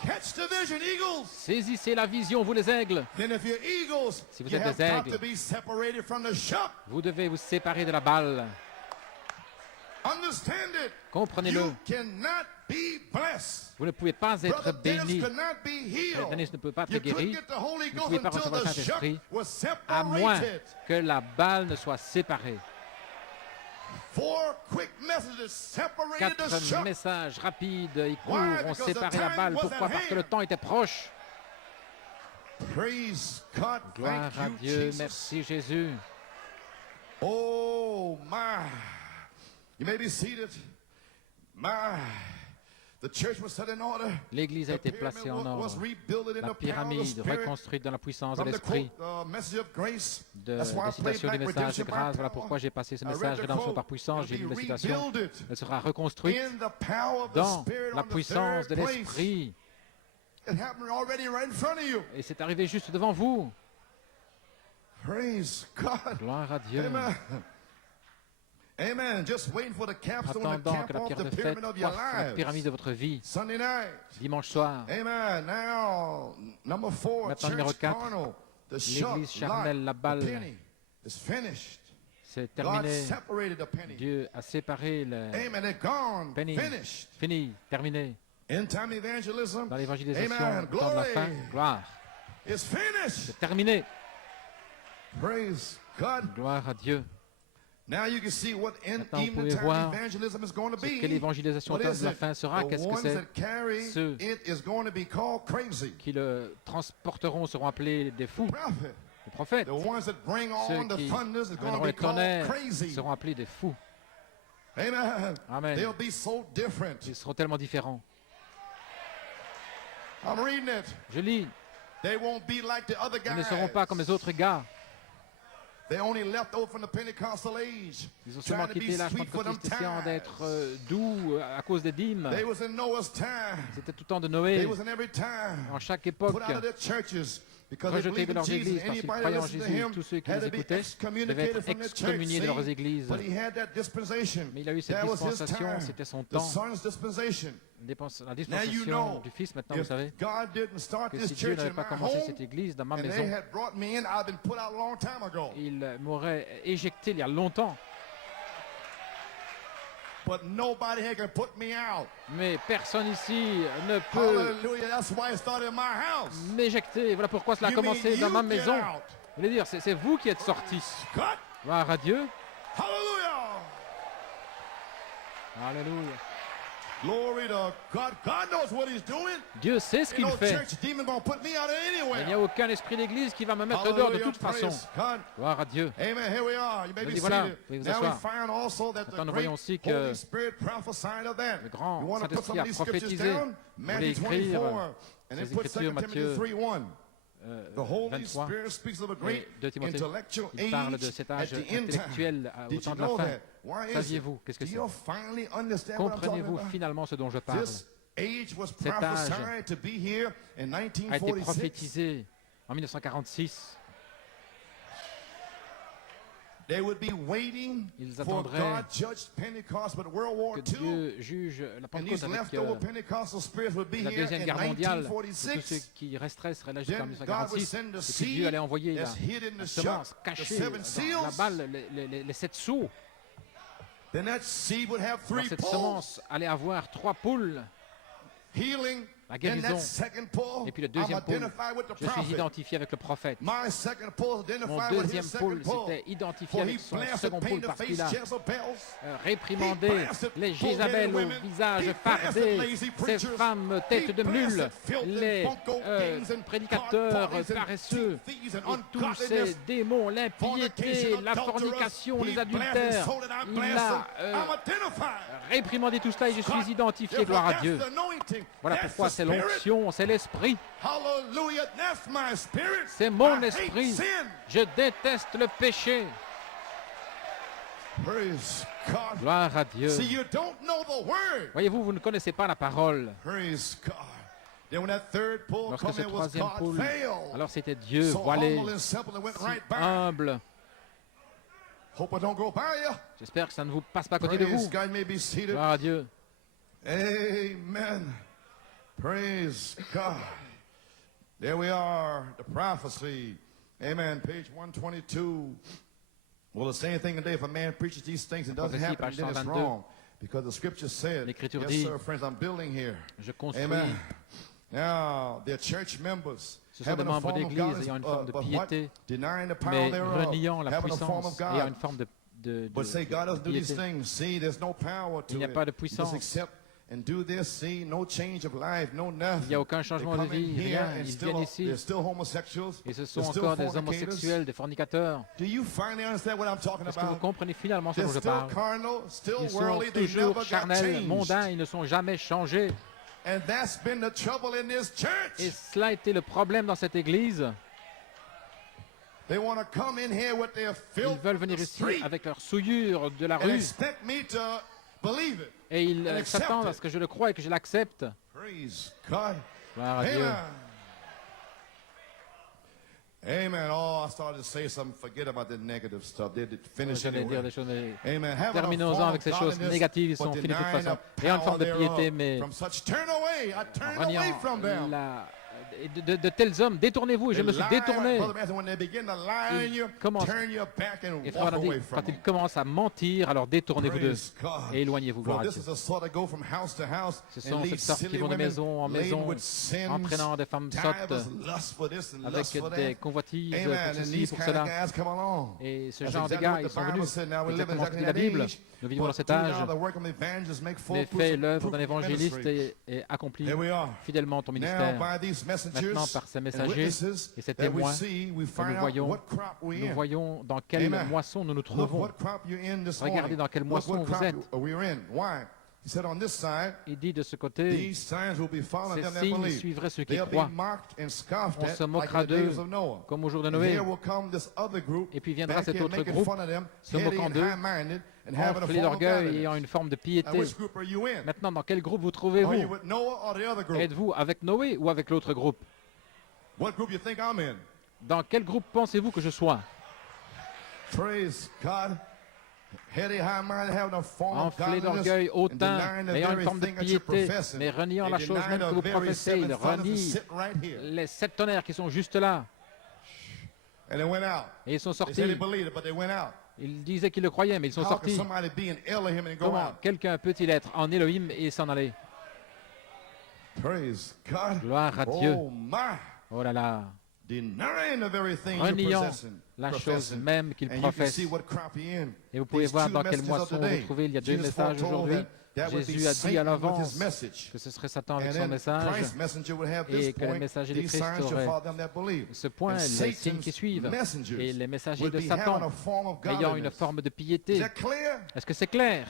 Catch the vision, eagles. Saisissez la vision, vous les aigles. Then if you're eagles, Si vous you êtes have des got aigles, to be separated from the shock. vous devez vous séparer de la balle. Understand it. Comprenez-le. You cannot be blessed. Vous ne pouvez pas être Brother Dennis béni. could not be healed. Dennis ne peut pas être You couldn't guéri. get the Holy Vous ne Ghost pouvez pas until recevoir le the shock Saint-Esprit was à moins separated. que la balle ne soit séparée. 4 quick messages separated the 4 shock. messages rapides et courts Why? ont Because the séparé la time balle. was Pourquoi? at Parce que le hand. temps était proche. Praise God. Gloire Thank à you, Dieu. Jesus. Merci Jésus. Oh my. You may be seated. My. The church was set in order. L'Église a The été placée en pyramid was ordre. rebuilt in La the power of the pyramide Spirit. reconstruite dans la puissance de From the l'Esprit. quote, message of grace. De That's why la I played citation du back message de redemption by grâce. Voilà power. pourquoi j'ai passé ce I read message the rédemption quote. par puissance. J'ai It'll lu la be citation. rebuilt it Elle sera reconstruite in the power of the dans Spirit la on the puissance de third place. l'Esprit. It happened already right in front of you. Et c'est arrivé juste devant vous. Praise God. Gloire à Dieu. Amen. Amen. Just waiting for the capstone to Attendant cap que la off pierre the de fête pyramid of your coiffe la lives. pyramide de votre vie. Sunday night. Dimanche soir, Amen. Now, number 4, Maintenant, numéro church 4, carnal. The shot, l'église charnelle, la the balle. penny is finished. c'est God terminé. separated the penny. Dieu a séparé le Amen. It's gone. penny. Finished. Fini, terminé. End time evangelism. Dans l'évangélisation, Amen. au temps de la fin, Glory. gloire. It's finished. C'est terminé. Praise God. Gloire à Dieu. Now you can see what Maintenant, vous pouvez voir ce que l'évangélisation de la fin sera. Qu'est-ce que c'est? Ceux qui le transporteront seront appelés des fous. Les prophètes. Ceux qui amèneront les tonnerres seront appelés des fous. Amen. Ils seront tellement différents. Je lis. Ils ne seront pas comme les autres gars. Ils ont seulement quitté l'âge pentecôtiste essayant d'être doux à cause des dîmes. C'était tout le temps de Noé. En chaque époque, rejetés de leurs églises parce qu'ils croyaient en Jésus, tous ceux qui les écoutaient devaient être excommuniés de leurs églises. Mais il a eu cette dispensation, c'était son temps. La dispensation du Fils, maintenant, vous savez, que si Dieu n'avait pas commencé cette église dans ma maison, il m'aurait éjecté il y a longtemps. Mais personne ici ne peut m'éjecter. Voilà pourquoi cela a commencé dans ma maison. Je voulais dire, c'est vous qui êtes sortis. Gloire à Dieu. Alléluia. Dieu sait ce qu'il fait. Il n'y a aucun esprit d'église qui va me mettre dehors de toute façon. Gloire à Dieu. Et voilà, vous pouvez vous asseoir. Maintenant, nous voyons aussi que le grand Saint-Esprit a prophétisé. Vous voulez écrire ces écritures, Matthieu 23 et 2 Timothée. Il parle de cet âge intellectuel au temps de la fin. Saviez-vous qu'est-ce que c'est? Comprenez-vous finalement ce dont je parle? Cet âge a été prophétisé en 1946. Ils attendraient que Dieu juge la Pentecôte avec la Deuxième Guerre mondiale. Tous ceux qui resteraient seraient là jusqu'en 1946. Et puis Dieu allait envoyer la semence cachée dans la balle, les 7 sceaux. Alors cette semence allait avoir 3 poules. La guérison. Et puis le deuxième pôle, je suis identifié avec le prophète. Mon deuxième pôle s'était identifié avec son second pôle parce qu'il a réprimandé les Jézabel au visage fardé, ces femmes têtes de mule, les prédicateurs paresseux, et tous ces démons, l'impiété, la fornication, les adultères. Il a réprimandé tout cela et je suis identifié, gloire à Dieu. Voilà pourquoi c'est l'onction, c'est l'esprit. C'est mon esprit. Je déteste le péché. Gloire à Dieu. Voyez-vous, vous ne connaissez pas la parole. Lorsque ce troisième pôle, alors c'était Dieu voilé, si humble. J'espère que ça ne vous passe pas à côté de vous. Gloire à Dieu. Amen. Praise God. There we are, the prophecy. Amen. Page 122. Well, the same thing today. If a man preaches these things and doesn't happen, then it's wrong. Because the scripture said, yes, sir, friends, I'm building here. Amen. Now, they're church members. Ce sont des membres d'église ayant une forme de piété, mais reniant la puissance et ayant une forme de piété. Il n'y a pas de puissance. Il n'y a aucun changement de vie, rien. Ils viennent ici et ce sont encore des homosexuels, des fornicateurs. Est-ce que vous comprenez finalement ce dont je parle? Ils sont toujours charnels, mondains, ils ne sont jamais changés. Et cela a été le problème dans cette église. Ils veulent venir ici avec leur souillure de la rue. Et ils s'attendent à ce que je le croie et que je l'accepte. Gloire à Dieu. Amen. Oh, I started to say something. Forget about the negative stuff. J'allais dire des choses, mais terminons-en avec ces choses négatives. Ils sont finis de toute façon. Ayant une forme de piété, mais en reniant de tels hommes, détournez-vous. Et je me suis détourné. Et frère Branham dit, quand ils commencent à mentir, alors détournez-vous d'eux et éloignez-vous, gloire à Dieu. Ce sont cette sorte qui vont de maison en maison, entraînant des femmes sottes avec des convoitises pour ceci, pour cela. Et ce genre de gars, ils sont venus, exactement ce que dit la Bible. Nous vivons dans cet âge, mais fais l'œuvre d'un évangéliste et accomplis fidèlement ton ministère. Maintenant, par ces messagers et ces témoins, nous voyons dans quelle moisson nous nous trouvons. Regardez dans quelle moisson vous êtes. Il dit de ce côté, ces signes suivraient ceux qui croient. On se moquera d'eux comme au jour de Noé. Et puis viendra cet autre groupe, se moquant d'eux, enflé d'orgueil et ayant une forme de piété. Maintenant, dans quel groupe vous trouvez-vous? Êtes-vous avec Noé ou avec l'autre groupe? Dans quel groupe pensez-vous que je sois? Enflé d'orgueil, hautain, ayant une forme de piété, mais reniant la chose même que vous professez, il renie les 7 tonnerres qui sont juste là. Et ils sont sortis. Ils disaient qu'ils le croyaient, mais ils sont sortis. Comment quelqu'un peut-il être en Elohim et s'en aller? Gloire à Dieu. Oh là là. Reniant la chose même qu'il professe. Et vous pouvez voir dans quelle moisson vous trouvez. Il y a 2 messages aujourd'hui. Jésus a dit à l'avance que ce serait Satan avec son message et que les messagers de Christ auraient ce point, les signes qui suivent. Et les messagers de Satan ayant une forme de piété. Est-ce que c'est clair?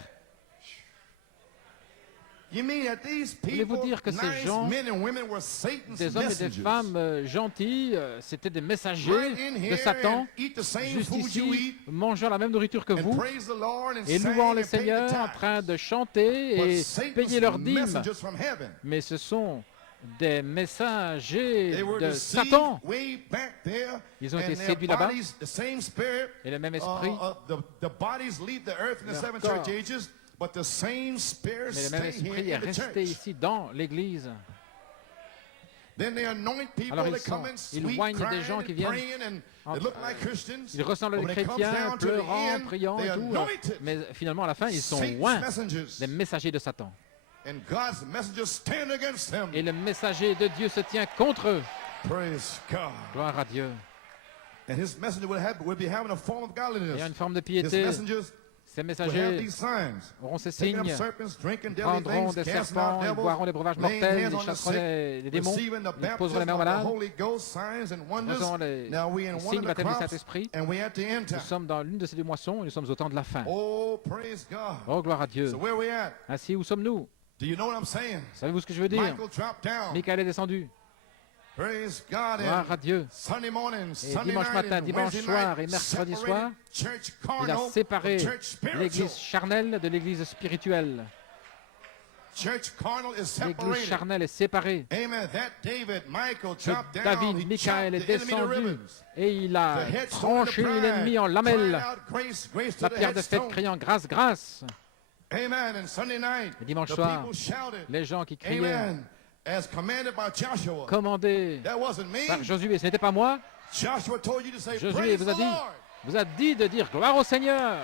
Voulez-vous dire que ces gens, des hommes et des femmes gentils, c'était des messagers de Satan, juste ici, mangeant la même nourriture que vous, et louant le Seigneur, en train de chanter et payer leurs dîmes? Mais ce sont des messagers de Satan. Ils ont été séduits là-bas, et le même esprit, leur corps, mais le même esprit est resté ici dans l'Église. Alors ils oignent des gens qui viennent, ils ressemblent à des chrétiens, pleurant, priant et tout, mais finalement à la fin ils sont oints des messagers de Satan. Et le messager de Dieu se tient contre eux. Gloire à Dieu. Il y a une forme de piété. Ces messagers auront ces signes, prendront des serpents, ils boiront des breuvages mortels, ils chasseront les démons, ils poseront les mains aux malades, nous aurons les signes baptême du Saint-Esprit. Nous sommes dans l'une de ces 2 moissons et nous sommes au temps de la fin. Oh, gloire à Dieu. Ainsi, où sommes-nous? Savez-vous ce que je veux dire? Michael est descendu. Gloire à Dieu. Et dimanche matin, dimanche soir et mercredi soir, il a séparé l'église charnelle de l'église spirituelle. L'église charnelle est séparée. David, Michael est descendu et il a tranché l'ennemi en lamelles. La pierre de fête criant grâce, grâce. Et dimanche soir, les gens qui criaient, commandé par Josué, ce n'était pas moi. Josué vous a dit de dire gloire au Seigneur.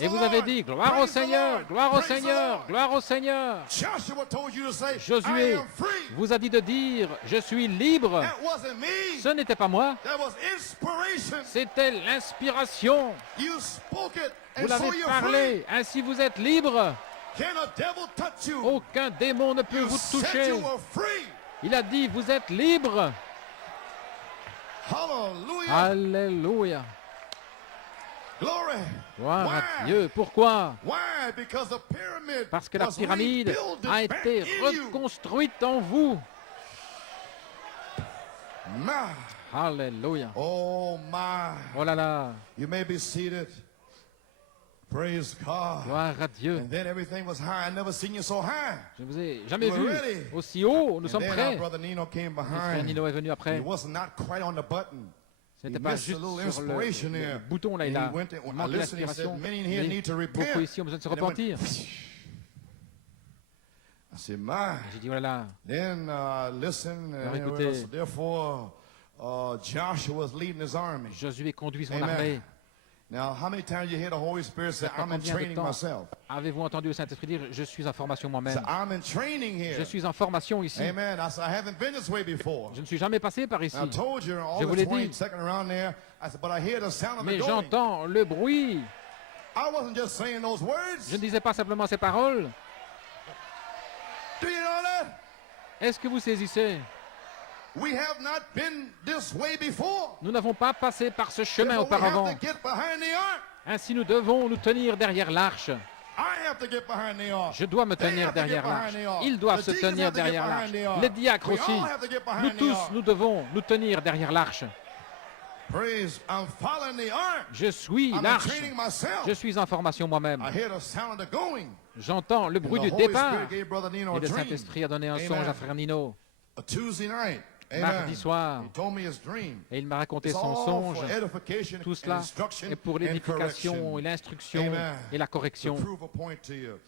Et vous avez dit gloire au Seigneur, gloire au Seigneur, gloire au Seigneur. Josué vous a dit de dire je suis libre. Ce n'était pas moi. C'était l'inspiration. Vous l'avez parlé, ainsi vous êtes libre. Aucun démon ne peut vous toucher. Il a dit, vous êtes libre. Alléluia. Gloire à Dieu. Pourquoi? Parce que la pyramide a été reconstruite en vous. Alléluia. Oh là là. Gloire à Dieu. Je ne vous ai jamais vu aussi haut. Nous sommes prêts. Frère Nino est venu après. Ce n'était pas juste sur le bouton là. Il a manqué l'inspiration. Beaucoup ici ont besoin de se repentir. J'ai dit, voilà. Then listen. Alors écoutez, Therefore, Joshua was leading his army. Josué conduit son armée. Now, how many times you hear the Holy Spirit say, "I'm in training myself"? Avez-vous entendu le Saint-Esprit dire, je suis en formation moi-même? I'm in training here. Je suis en formation ici. Amen. I haven't been this way before. Je ne suis jamais passé par ici. I told you, Je vous l'ai dit. But I hear the sound of Mais it going. j'entends le bruit. I wasn't just saying those words. Je ne disais pas simplement ces paroles. Do you know that? Est-ce que vous saisissez? We have not been this way before. Nous n'avons pas passé par ce chemin auparavant. We have to get behind the ark. Ainsi, nous devons nous tenir derrière l'arche. I have to get behind the ark. Je dois me tenir derrière l'arche. Ils doivent se tenir derrière l'arche. Les diacres aussi. Nous tous, nous devons nous tenir derrière l'arche. Praise, I'm following the ark. Je suis I'm l'arche. training myself. Je suis en formation moi-même. I hear the sound of the going. J'entends le bruit And du the Holy départ. Spirit gave Brother Nino Et a le dream. Saint-Esprit a donné un Amen. songe à Frère Nino. A Tuesday night. Amen. Mardi soir. He told me his dream. Et il m'a raconté It's son all songe. for edification Tout and cela instruction est pour and l'édification correction. et l'instruction Amen. et la correction. To prove a point to you.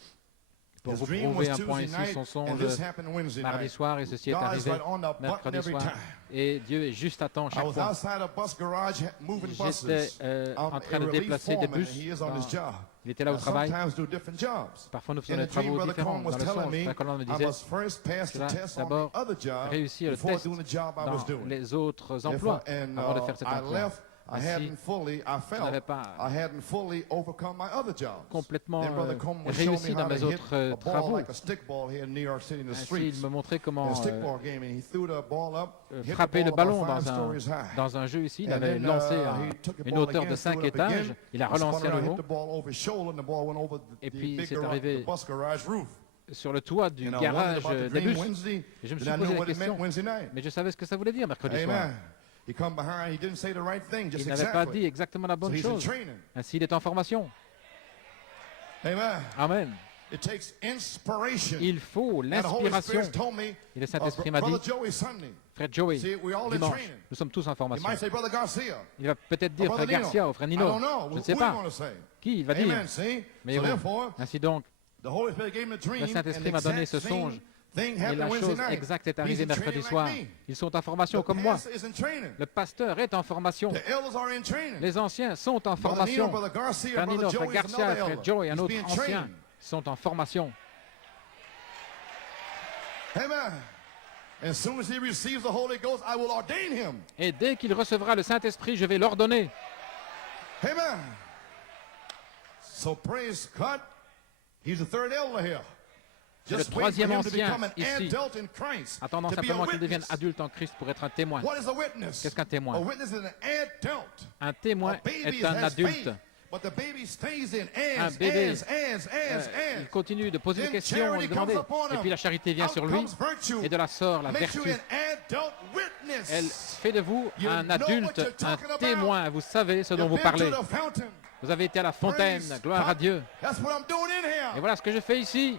Pour His vous dream prouver was un point Tuesday ici, son night, songe and this happened Wednesday mardi night. soir, et ceci est God is arrivé right on the button mercredi every soir. time. Et Dieu est juste à temps I chaque was fois. outside a bus garage moving buses. J'étais en train de a relief déplacer des foreman, bus. and he is on his job. Il était là au I travail. sometimes do different jobs. Parfois, nous faisons In des the dream, travaux Brother différents. Coleman was Dans le telling songe, me Frère Colin me I disait, must first pass je the dois test on d'abord the other job réussir le before test doing the job I was dans doing. les autres emplois avant de faire cet I emploi. left. I Ainsi, hadn't fully, I felt, n'avais pas I hadn't fully overcome my other jobs. complètement Then Brother Coleman was showing réussi me dans how to mes hit autres a ball travaux. like a stickball here in New York City in the Ainsi, streets. il me montrait In comment a stickball game, and he threw the ball up, hit the frapper le ball ballon about 5 stories high. dans un jeu ici. Il And avait then, lancé he took the une ball hauteur again, de threw 5 it up étages. again, Il a spun relancé à around, nouveau. hit the ball over his shoulder, and the ball went over Et the puis, big c'est garage, arrivé the bus garage roof. sur le toit du And I wondered garage about the des dream bus. Wednesday, Et je me then suis I posé knew la what it meant question. Wednesday night. Mais je savais ce que ça voulait dire mercredi soir. Amen. He come behind, he didn't say the right thing, just Il n'avait pas exactly. dit exactement la So bonne he's in chose. training. Ainsi, il est en formation. Amen. Amen. It takes inspiration. Il faut And the Holy l'inspiration. Spirit told me, Et le Saint-Esprit m'a dit, Brother Joey Sunday. Frère Joey, See, we're all in dimanche, training. nous sommes tous en He formation. might say, Brother Garcia. Il va peut-être or dire Brother Frère Nino. Garcia ou Frère I Nino. don't know. Je ne Who sais you pas. gonna say? Qui il va dire. Amen. See? Mais So bon, therefore, ainsi donc, the Holy Spirit gave him a dream, le Saint-Esprit and m'a donné the ce exact songe. thing Et happened la Wednesday chose night. exacte est He's arrivée in mercredi training soir. like me. Ils sont en formation The comme moi. pastor is in training. Le pasteur est en formation. The elders are in training. Les anciens sont en Brother Nino, formation. Brother Garcia, Frère Brother Nino, Frère Joey is Garcia, another Frère elder. Joey, un He's autre being ancien, trained. sont en formation. Amen. As soon as he receives the Holy Ghost, I will ordain him. Et dès qu'il recevra le Saint-Esprit, je vais l'ordonner. Amen. So praise God. He's the third elder here. C'est le Just waiting for troisième him to ancien become an ici, adult in Christ. attendant To be a simplement qu'il devienne witness. adulte en Christ pour être un témoin. What is a witness? Qu'est-ce qu'un témoin? A witness is an adult. Un témoin A baby est un has adulte. faith, but the baby stays in Un as, bébé, as. il continue de poser des Then questions, charity de demander. comes upon Et him. puis la charité vient Out sur lui. comes virtue. Et de là sort la Makes you vertu. an adult witness. Elle fait de vous You un know adulte, what you're un talking about. témoin. Vous savez ce dont You've vous been parlez. to the fountain. Vous avez été à la fontaine. Praise Gloire à God. Dieu. That's what I'm doing in Et here. voilà ce que je fais ici.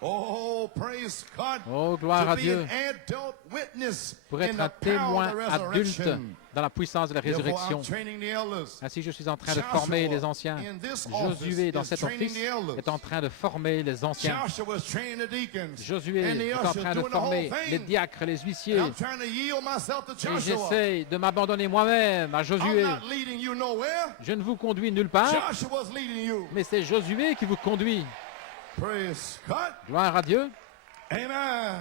Oh, praise God. Oh, gloire à To be Dieu. an adult witness Pour in être the un power témoin of the adulte resurrection. dans la puissance de la Therefore, résurrection. I'm training the elders. Ainsi, je suis en train de Joshua, former les anciens. in this office, Josué, dans is cet training office, the elders. est en train de former les anciens. Joshua was training the deacons. Josué and the est en ushers, train de doing the whole former thing. les diacres, les huissiers. And I'm trying to yield myself to Et Joshua. j'essaye de m'abandonner moi-même à I'm Josué. not leading you nowhere. Je ne vous conduis nulle part, Joshua's leading you. mais c'est Josué qui vous conduit. Praise God. Gloire à Dieu. Amen.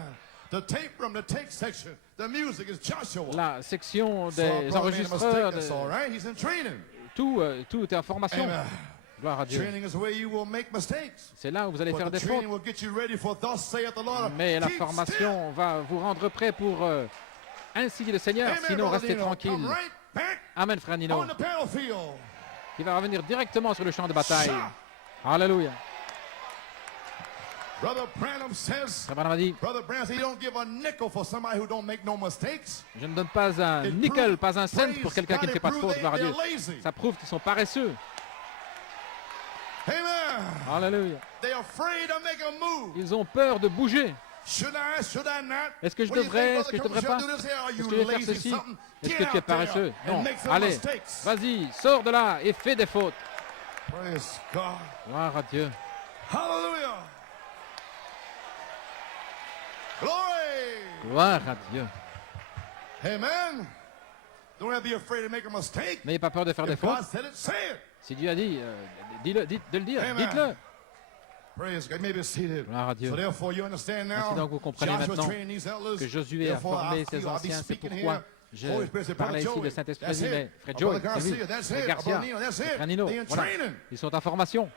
The tape from the take section, the music is Joshua. La section So des our brother made a enregistreurs, mistake, that's all right. He's in training. tout est en formation. Amen. Gloire à Dieu. Training is where you will make mistakes. C'est là où vous allez But faire the des fautes. training will get you ready for thus saith the Lord. Mais la Keep formation va vous rendre prêt pour ainsi dit le Seigneur. still. Amen, Sinon, brother restez Nino. tranquille. Come right back Amen, frère Nino. on the battlefield. Il va revenir directement sur le champ de bataille. Shout. Alléluia. Brother Branham says, Frère Branham a dit, Brother Branham, he don't give a nickel for somebody who don't make no mistakes. je ne donne pas un It nickel, proves- pas un cent pour praise quelqu'un qui God, ne fait it pas de proves faute, gloire à Dieu. they're lazy. Ça prouve qu'ils sont paresseux. Amen. Alléluia. They're afraid to make a move. Ils ont peur de bouger. Should I not? Est-ce que je What do you devrais, think, est-ce que je Brother devrais pas? Combs, shall I do this here? Are Est-ce you que je vais faire lazy ceci? something? Est-ce Get que tu es out there paresseux? and Non. make some Allez, mistakes. vas-y, sors de là et fais des fautes. Praise God. Gloire à Dieu. Hallelujah. Glory. Gloire à Dieu. Amen. Don't have to be afraid to make a mistake. N'ayez pas peur de faire des If fautes. God said it, say it. Si Dieu a dit, de le dire, dites-le. Praise God. Maybe seated. Gloire à Dieu. So therefore, you understand Ainsi now. donc vous comprenez Joshua's maintenant training these elders. que Josué a Therefore, formé I ses feel I'll be anciens. C'est speaking pourquoi here. je Holy Spirit said, parlais Brother ici de Joey, Saint-Esprit. that's Mais it. Frère Brother Joey, c'est lui. Garcia, that's Frère it. Garcia, Brother Nino, that's it. Frère Nino. They're in Voilà. training. Ils sont en formation.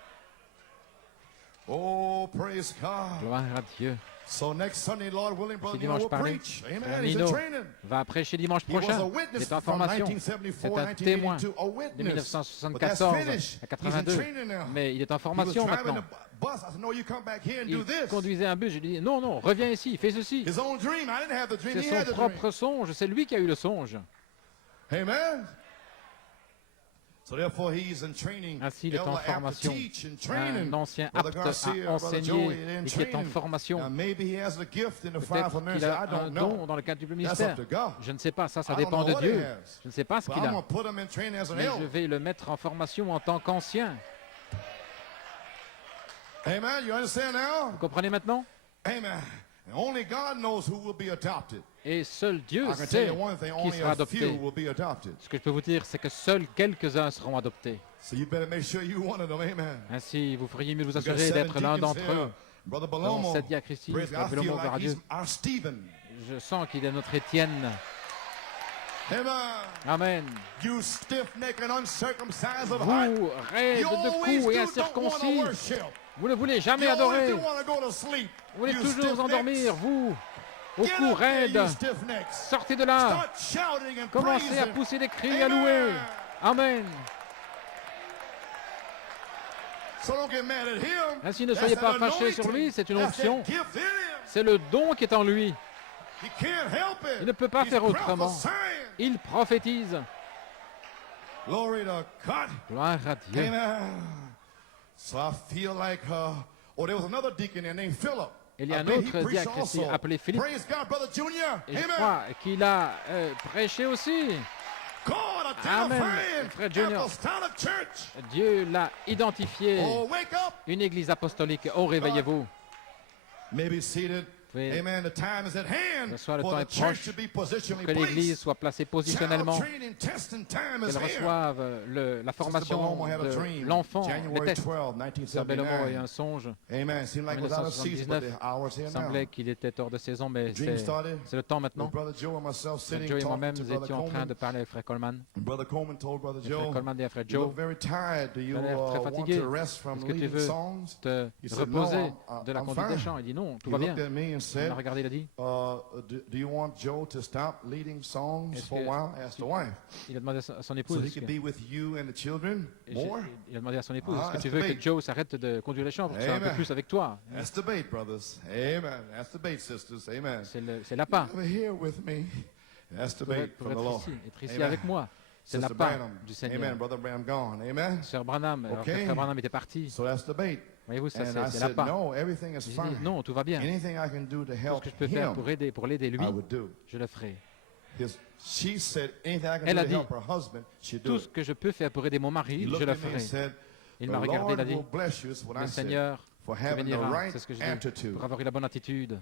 Oh, praise God. Gloire à Dieu. So next Sunday, Lord willing, Si Brother Nino dimanche will parler, preach. Frère Amen. He's in Nino training. va prêcher dimanche He was prochain. a Il witness est en from formation. 1974, C'est un témoin 1982, a de witness. But that's 1974 finished. à He's in 82. training now. Mais il est en He was formation driving maintenant. the bus. I said, no, you come back here and do Il this. conduisait un bus. Je lui ai dit, non, non, reviens ici, fais ceci. His own dream. I didn't have the dream. C'est He son had the dream. propre songe. C'est lui qui a eu le songe. Amen. So therefore, he's in training. Ainsi, il est en Elder apt to formation. teach and training. Un ancien Brother apte à Garcia, Brother enseigner Joey, et in qui est en training. formation. Now, maybe he has a gift in the Peut-être fivefold qu'il ministry. I a un don't don know. dans le cadre du That's ministère. up to God. Je ne sais pas, ça I don't dépend know de what Dieu. he has. Je ne sais pas ce But qu'il I'm a. going to put him in training as an Mais je elder. vais le mettre en formation en tant qu'ancien. Amen. You understand now? Vous comprenez maintenant? Amen. And only God knows who will be adopted. Et seul Dieu I can tell sait you one thing, qui only sera a few adopté. will be adopted. Ce que je peux vous dire, c'est que seuls quelques-uns seront adoptés. So you better make sure you're one of them. Amen. Ainsi, vous feriez mieux de vous We got assurer 7 d'être l'un deacons d'entre here. eux. Brother Nous Belomo. avons 7 diacres ici. Praise God. Frère I feel Belomo, gloire à like Dieu. he's our Stephen. Je sens qu'il est notre Étienne. Amen. Amen. You stiff-necked and uncircumcised of heart. Vous, raides You de always cou do et don't want to incirconcis, worship. vous ne voulez jamais You always adorer. do want to go to sleep. Vous voulez You toujours vous stiff-necks. endormir, vous, au Get cou up there, raide. you stiff-necks. Sortez de là. Start shouting and Commencez à praising. pousser des cris, à Amen. louer. Amen. So don't get mad at him. Ainsi, ne That's soyez pas an fâchés sur anointing. lui, c'est une That's that onction. gift in him. C'est le don qui est en lui. He can't help it. Il ne peut pas He's faire autrement. prophesying. Il prophétise. Glory to God. Gloire à Dieu. Amen. So I feel like, there was another deacon there named Philip. Il y a I un believe he autre preached diacre ici also. appelé Philippe. Praise God, Brother Junior. Et je Amen. crois qu'il a prêché aussi. God Amen. identifying Frère Junior. apostolic church. Dieu l'a identifié. Oh, wake up. Une église apostolique. Oh, réveillez-vous. Maybe seated. Oui. Amen. The time is at hand Ce soir, le for temps the est church proche to be positionally que l'Église placed. soit placée Child positionnellement, training, testing time is qu'elle here. reçoive la Sister formation Belomo had a de dream. l'enfant, le January test. 12, Sœur Belomo a eu 1979. un songe. Amen. Seemed like En it was out of season, but 1979, the hour's here Il now. semblait qu'il était hors de saison, mais Dream started. c'est le temps maintenant. Brother Joe and myself Frère sitting Joe et talking moi-même, to nous Brother étions en train Coleman. de parler avec Frère Coleman. And Brother Coleman told Brother Et Frère Joe, Coleman dit à Frère you Joe, look very tired. Do you tu as l'air très want fatigué. to rest from Est-ce que tu leading veux songs? te He said, no, reposer de la I'm conduite des fine. chants? Il dit non, tout He va bien. looked at me and Il said, m'a regardé, il a dit, do you want Joe to stop leading songs Est-ce for a que while? Asked the wife. il a demandé à son So épouse, he est-ce could que- be with you and the children more? il a demandé à son épouse, Ah, est-ce que that's tu veux the que bait. Joe s'arrête de conduire les chants pour que tu sois un peu Amen. plus avec toi? That's the bait, brothers. Amen. That's the bait, sisters. Amen. C'est l'appât. Over here with me. That's the Pour bait être, from the Lord. ici Amen. avec moi. C'est Sister l'appât Branham. du Seigneur. Amen. Brother Branham gone. Amen. Sœur Branham, alors que Okay. Frère Branham était parti. So that's the bait. Voyez-vous, ça And I c'est said, l'appât. no, everything is J'ai dit, fine. non, tout va bien. Anything I can do to Tout ce help que je peux faire him, pour l'aider lui, I would do. je le ferai. She said, anything I can Elle do a to dit, help her husband, she'd do Tout ce it. que je peux faire pour aider mon mari, He je looked le at me and ferai. said, Il the m'a regardé, il Lord a dit, will bless you. That's what le I said. Seigneur For te having the bénira, right c'est ce que je dis, attitude. pour avoir eu la bonne attitude.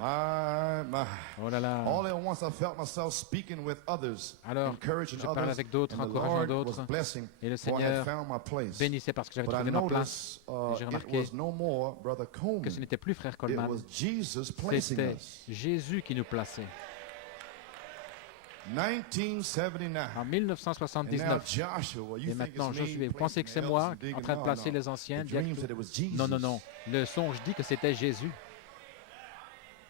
My. Oh là là. All at once I felt myself speaking with others, Alors, encouraging je parlais others, avec d'autres, and the encourageant Lord d'autres, was blessing, et le for I had Seigneur found my place. bénissait parce que j'avais But I trouvé ma place. noticed J'ai it remarqué was no more Brother Coleman. Que ce n'était plus Frère It Coleman, was Jesus placing c'était us. Jésus qui nous plaçait. 1979. En And now 1979. Joshua, you Et think maintenant, it's me Josué, vous placing pensez que c'est the moi elders and en digging? train de No, placer no. les anciens? The dream said it was Jesus. Non, non, non. Le songe dit que c'était Jésus.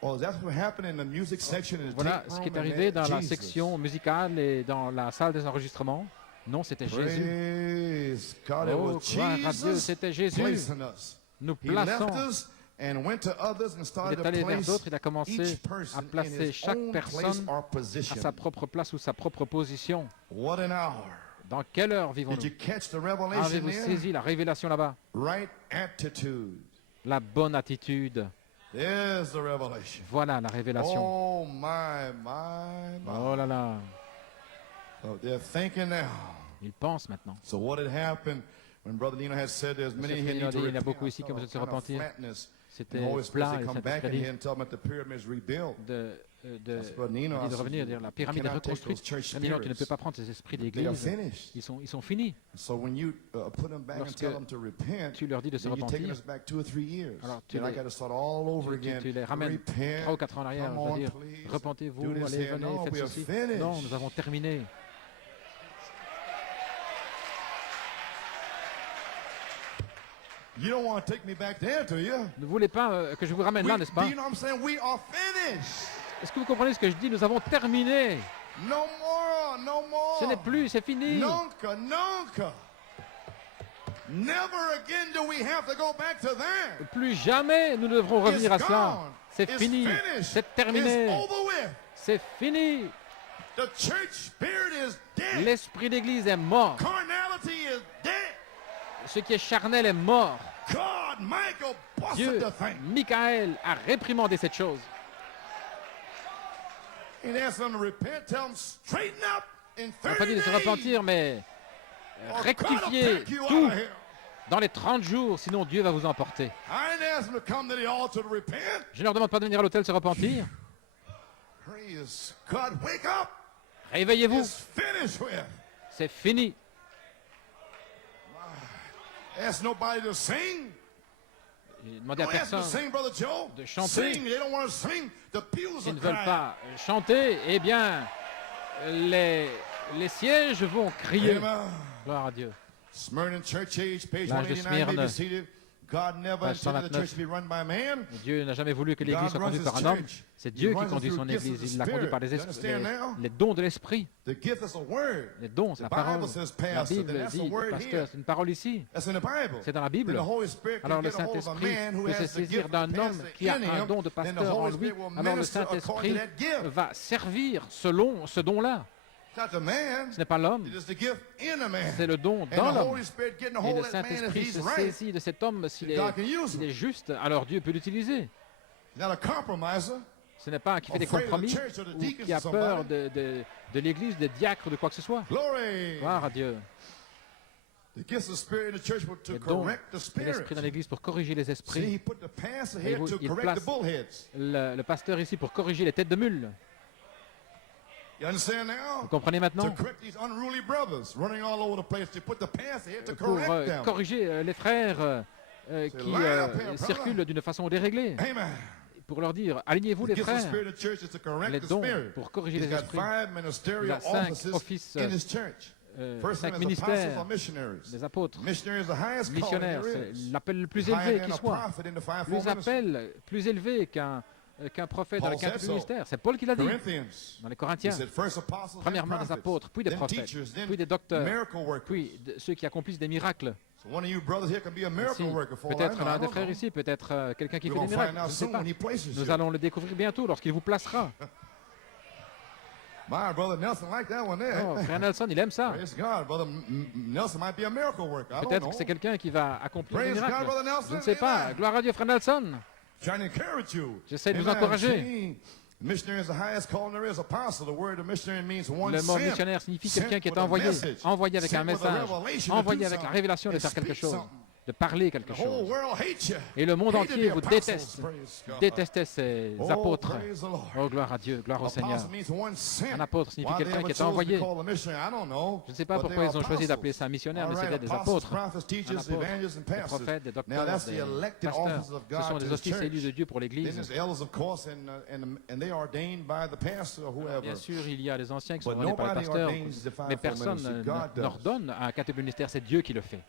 Oh, that's what happened in the music section in the Voilà tape ce room, qui est and arrivé that dans la Jesus. section musicale et dans la salle des enregistrements. Non, c'était Jésus. Praise God, it Oh, was gloire à Dieu, Jesus c'était Jésus. placing us. Nous He left plaçons. us and went to others and Il started est to allé vers place d'autres, il a commencé each à person in placer his chaque own place personne or à position. sa propre place ou sa propre position. What an hour. Dans quelle heure Did vivons-nous? you catch the revelation Avez-vous there? saisi la révélation là-bas? Right attitude. La bonne attitude. There's the revelation. Voilà la révélation. Oh my, my, my. Oh là là. So they're thinking now. Il pense maintenant. So what had happened when Brother Nino had said there's many Monsieur here Nino need to dit, il y en a repent. beaucoup ici qui ont I besoin de se felt a kind of repentir. flatness c'était plat et Saint-Esprit dit de revenir, dire la pyramide est reconstruite. Maintenant, tu ne peux pas prendre ces esprits d'église, ils sont finis. Lorsque tu leur dis de se repentir, alors tu les ramènes 3 ou 4 ans en arrière, c'est-à-dire repentez-vous, allez, venez, faites ceci. Non, nous avons terminé. You don't want to take me back there, do you? Ne voulez pas que je vous ramène là, n'est-ce pas? Do you know what I'm saying? We are finished. Est-ce que vous comprenez ce que je dis? Nous avons terminé. No more, no more. Ce n'est plus, c'est fini. Nunca, nunca. Never again do we have to go back to that. Plus jamais nous devrons revenir à cela. C'est fini, c'est terminé, c'est fini. The church spirit is dead. L'esprit d'église est mort. Carnality is dead. Ce qui est charnel est mort. God, Michael, Dieu, Michael, a réprimandé cette chose. Il n'a pas dit de se repentir, mais rectifier tout dans les 30 jours, sinon Dieu va vous emporter. Je ne leur demande pas de venir à l'autel se repentir. Réveillez-vous. C'est fini. Demandez à personne de chanter. S'ils ne veulent pas chanter, eh bien, les sièges vont crier. Gloire à Dieu. L'âge de Smyrne, page 129. Dieu n'a jamais voulu que l'Église soit conduite par un homme. C'est Dieu qui conduit son Église. Il l'a conduite par les dons de l'Esprit. Les dons, c'est la parole. La Bible dit, pasteur, c'est une parole ici. C'est dans la Bible. Alors le Saint-Esprit peut se saisir d'un homme qui a un don de pasteur en lui. Alors le Saint-Esprit va servir selon ce don-là. Ce n'est pas l'homme, c'est le don dans l'homme. Et le Saint-Esprit se saisit de cet homme s'il est juste, alors Dieu peut l'utiliser. Ce n'est pas un qui fait des compromis ou qui a peur de l'Église, des diacres, de quoi que ce soit. Gloire à Dieu. Les dons de l'Esprit dans l'Église pour corriger les esprits. Et il place le pasteur ici pour corriger les têtes de mule. Vous comprenez maintenant? Pour corriger les frères qui circulent d'une façon déréglée. Pour leur dire, alignez-vous les frères. Les dons pour corriger les esprits. Il y a 5 offices, 5 ministères des apôtres, missionnaires. C'est l'appel le plus élevé qui soit. Plus élevé qu'un prophète dans le 5 ministère. C'est Paul qui l'a dit dans les Corinthiens. Premièrement des apôtres, puis des prophètes, puis des docteurs, puis ceux qui accomplissent des miracles. Peut-être l'un des frères ici, peut-être quelqu'un qui fait des miracles. Je ne sais pas. Nous allons le découvrir bientôt lorsqu'il vous placera. Frère Nelson, il aime ça. Peut-être que c'est quelqu'un qui va accomplir des miracles. Je ne sais pas. Gloire à Dieu, frère Nelson. J'essaie de vous encourager. Le mot missionnaire signifie quelqu'un qui est envoyé avec un message, envoyé avec la révélation de faire quelque chose, de parler quelque chose. Et le monde entier vous détestait ces apôtres. Oh, gloire à Dieu, gloire au Seigneur. Un apôtre signifie quelqu'un qui est envoyé. Je ne sais pas pourquoi ils ont choisi d'appeler ça un missionnaire, mais c'était des apôtres. Un apôtre, des prophètes, des docteurs, des pasteurs. Ce sont des offices élus de Dieu pour l'Église. Bien sûr, il y a des anciens qui sont ordonnés par le pasteur, mais personne n'ordonne un catégorie ministère, c'est Dieu qui le fait.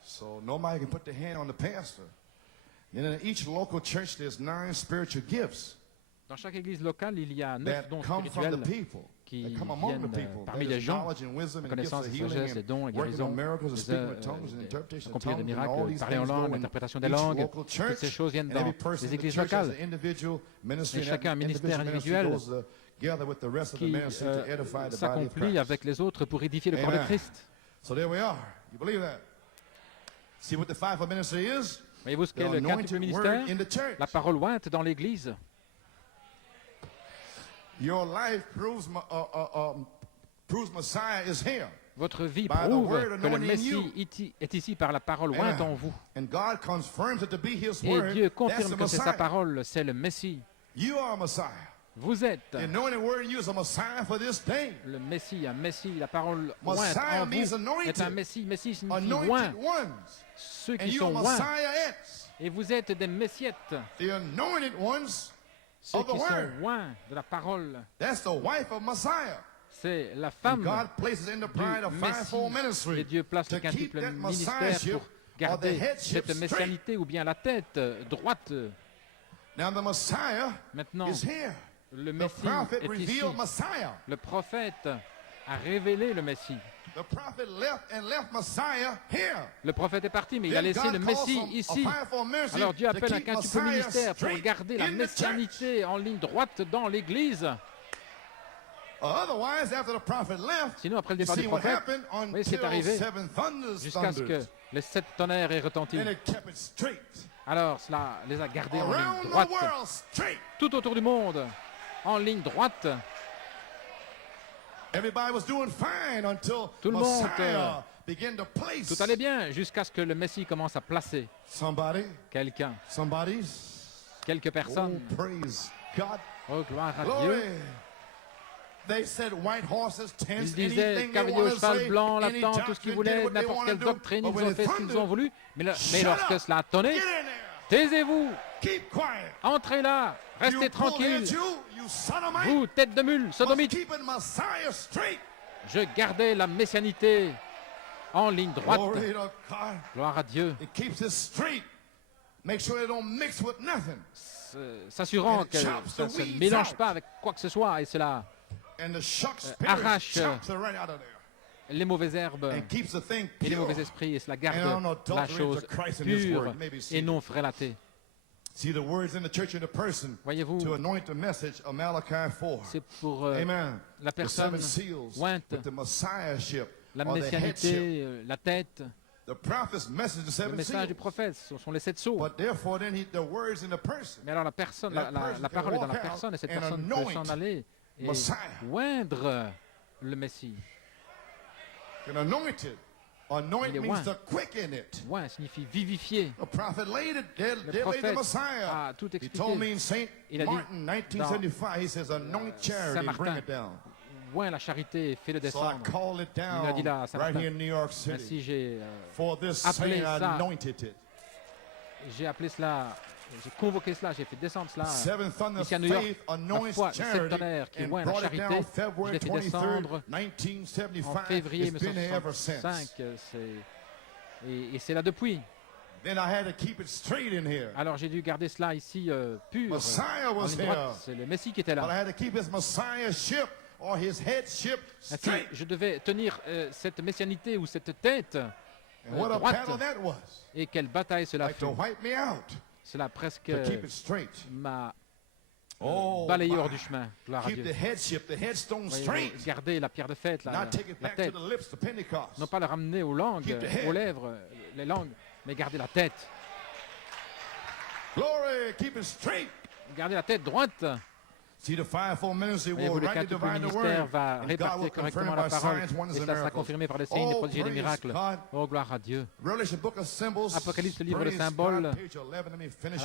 Dans chaque église locale, il y a 9 dons spirituels qui viennent parmi les gens, la connaissance, la sagesse, les dons, la guérison, accomplir des miracles, parler en langue, l'interprétation des langues. Toutes ces choses viennent dans les églises locales. Et chacun a un ministère individuel qui s'accomplit avec les autres pour édifier le corps de Christ. Voyez-vous ce qu'est le quintuple ministère? La parole ointe dans l'Église. Votre vie prouve que le Messie est ici par la parole ointe en vous. Et Dieu confirme que c'est sa parole, c'est le Messie. Vous êtes le Messie, un Messie, la parole ointe en vous est un Messie. Messie signifie oint, ceux qui sont oints. Et vous êtes des Messiettes, ceux qui sont oints de la parole. C'est la femme du Messie. Et Dieu place le quintuple ministère pour garder cette messianité ou bien la tête droite. Maintenant, le Messie est ici. Le prophète a révélé le Messie. Le prophète est parti, mais il a laissé le Messie ici. Alors Dieu appelle un quintuple ministère pour garder la messianité en ligne droite dans l'Église. Sinon, après le départ du prophète, oui, c'est arrivé jusqu'à ce que les 7 tonnerres aient retenti. Alors cela les a gardés en ligne droite, tout autour du monde, en ligne droite. Tout le monde, tout allait bien jusqu'à ce que le Messie commence à placer quelqu'un, quelques personnes. Oh, gloire à Dieu. Ils disaient cavalier au cheval blanc, lapin, tout ce qu'ils voulaient, n'importe quelle doctrine, ils ont fait ce qu'ils ont voulu. Mais lorsque cela a tonné, taisez-vous, entrez là, restez tranquille. Vous, tête de mule, sodomite, je gardais la messianité en ligne droite. Gloire à Dieu. S'assurant que ça ne se mélange pas avec quoi que ce soit et cela arrache les mauvaises herbes et les mauvais esprits et cela garde la chose pure et non frélatée. Voyez-vous, c'est pour la personne ointe, la messianité, la tête. Le message du prophète, ce sont les 7 sceaux. Mais alors la parole est dans la personne et cette personne peut s'en aller et oindre le Messie. Il est oint. Oint signifie vivifier. Le prophète a tout expliqué. Il a dit dans Saint Martin, oint la charité et fais-le descendre. Il a dit là à Saint Martin. Ainsi j'ai appelé cela, j'ai convoqué cela, j'ai fait descendre cela ici à New York. La foi, 7 tonnerres qui oint la charité, je l'ai fait descendre en février 1965 et c'est là depuis. Alors j'ai dû garder cela ici pur, en ligne droite. C'est le Messie qui était là. Ainsi, je devais tenir cette messianité ou cette tête droite. Et quelle bataille cela fut. Cela presque m'a balayé hors du chemin. Gloire à Dieu. Garder la pierre de fête, la tête. Non pas le ramener aux langues, aux lèvres, les langues, mais garder la tête. Garder la tête droite. Voyez-vous, le quintuple ministère va répartir correctement la parole et cela sera confirmé par les signes, les prodiges et les miracles. Oh, gloire à Dieu. Apocalypse, le livre de symboles, à la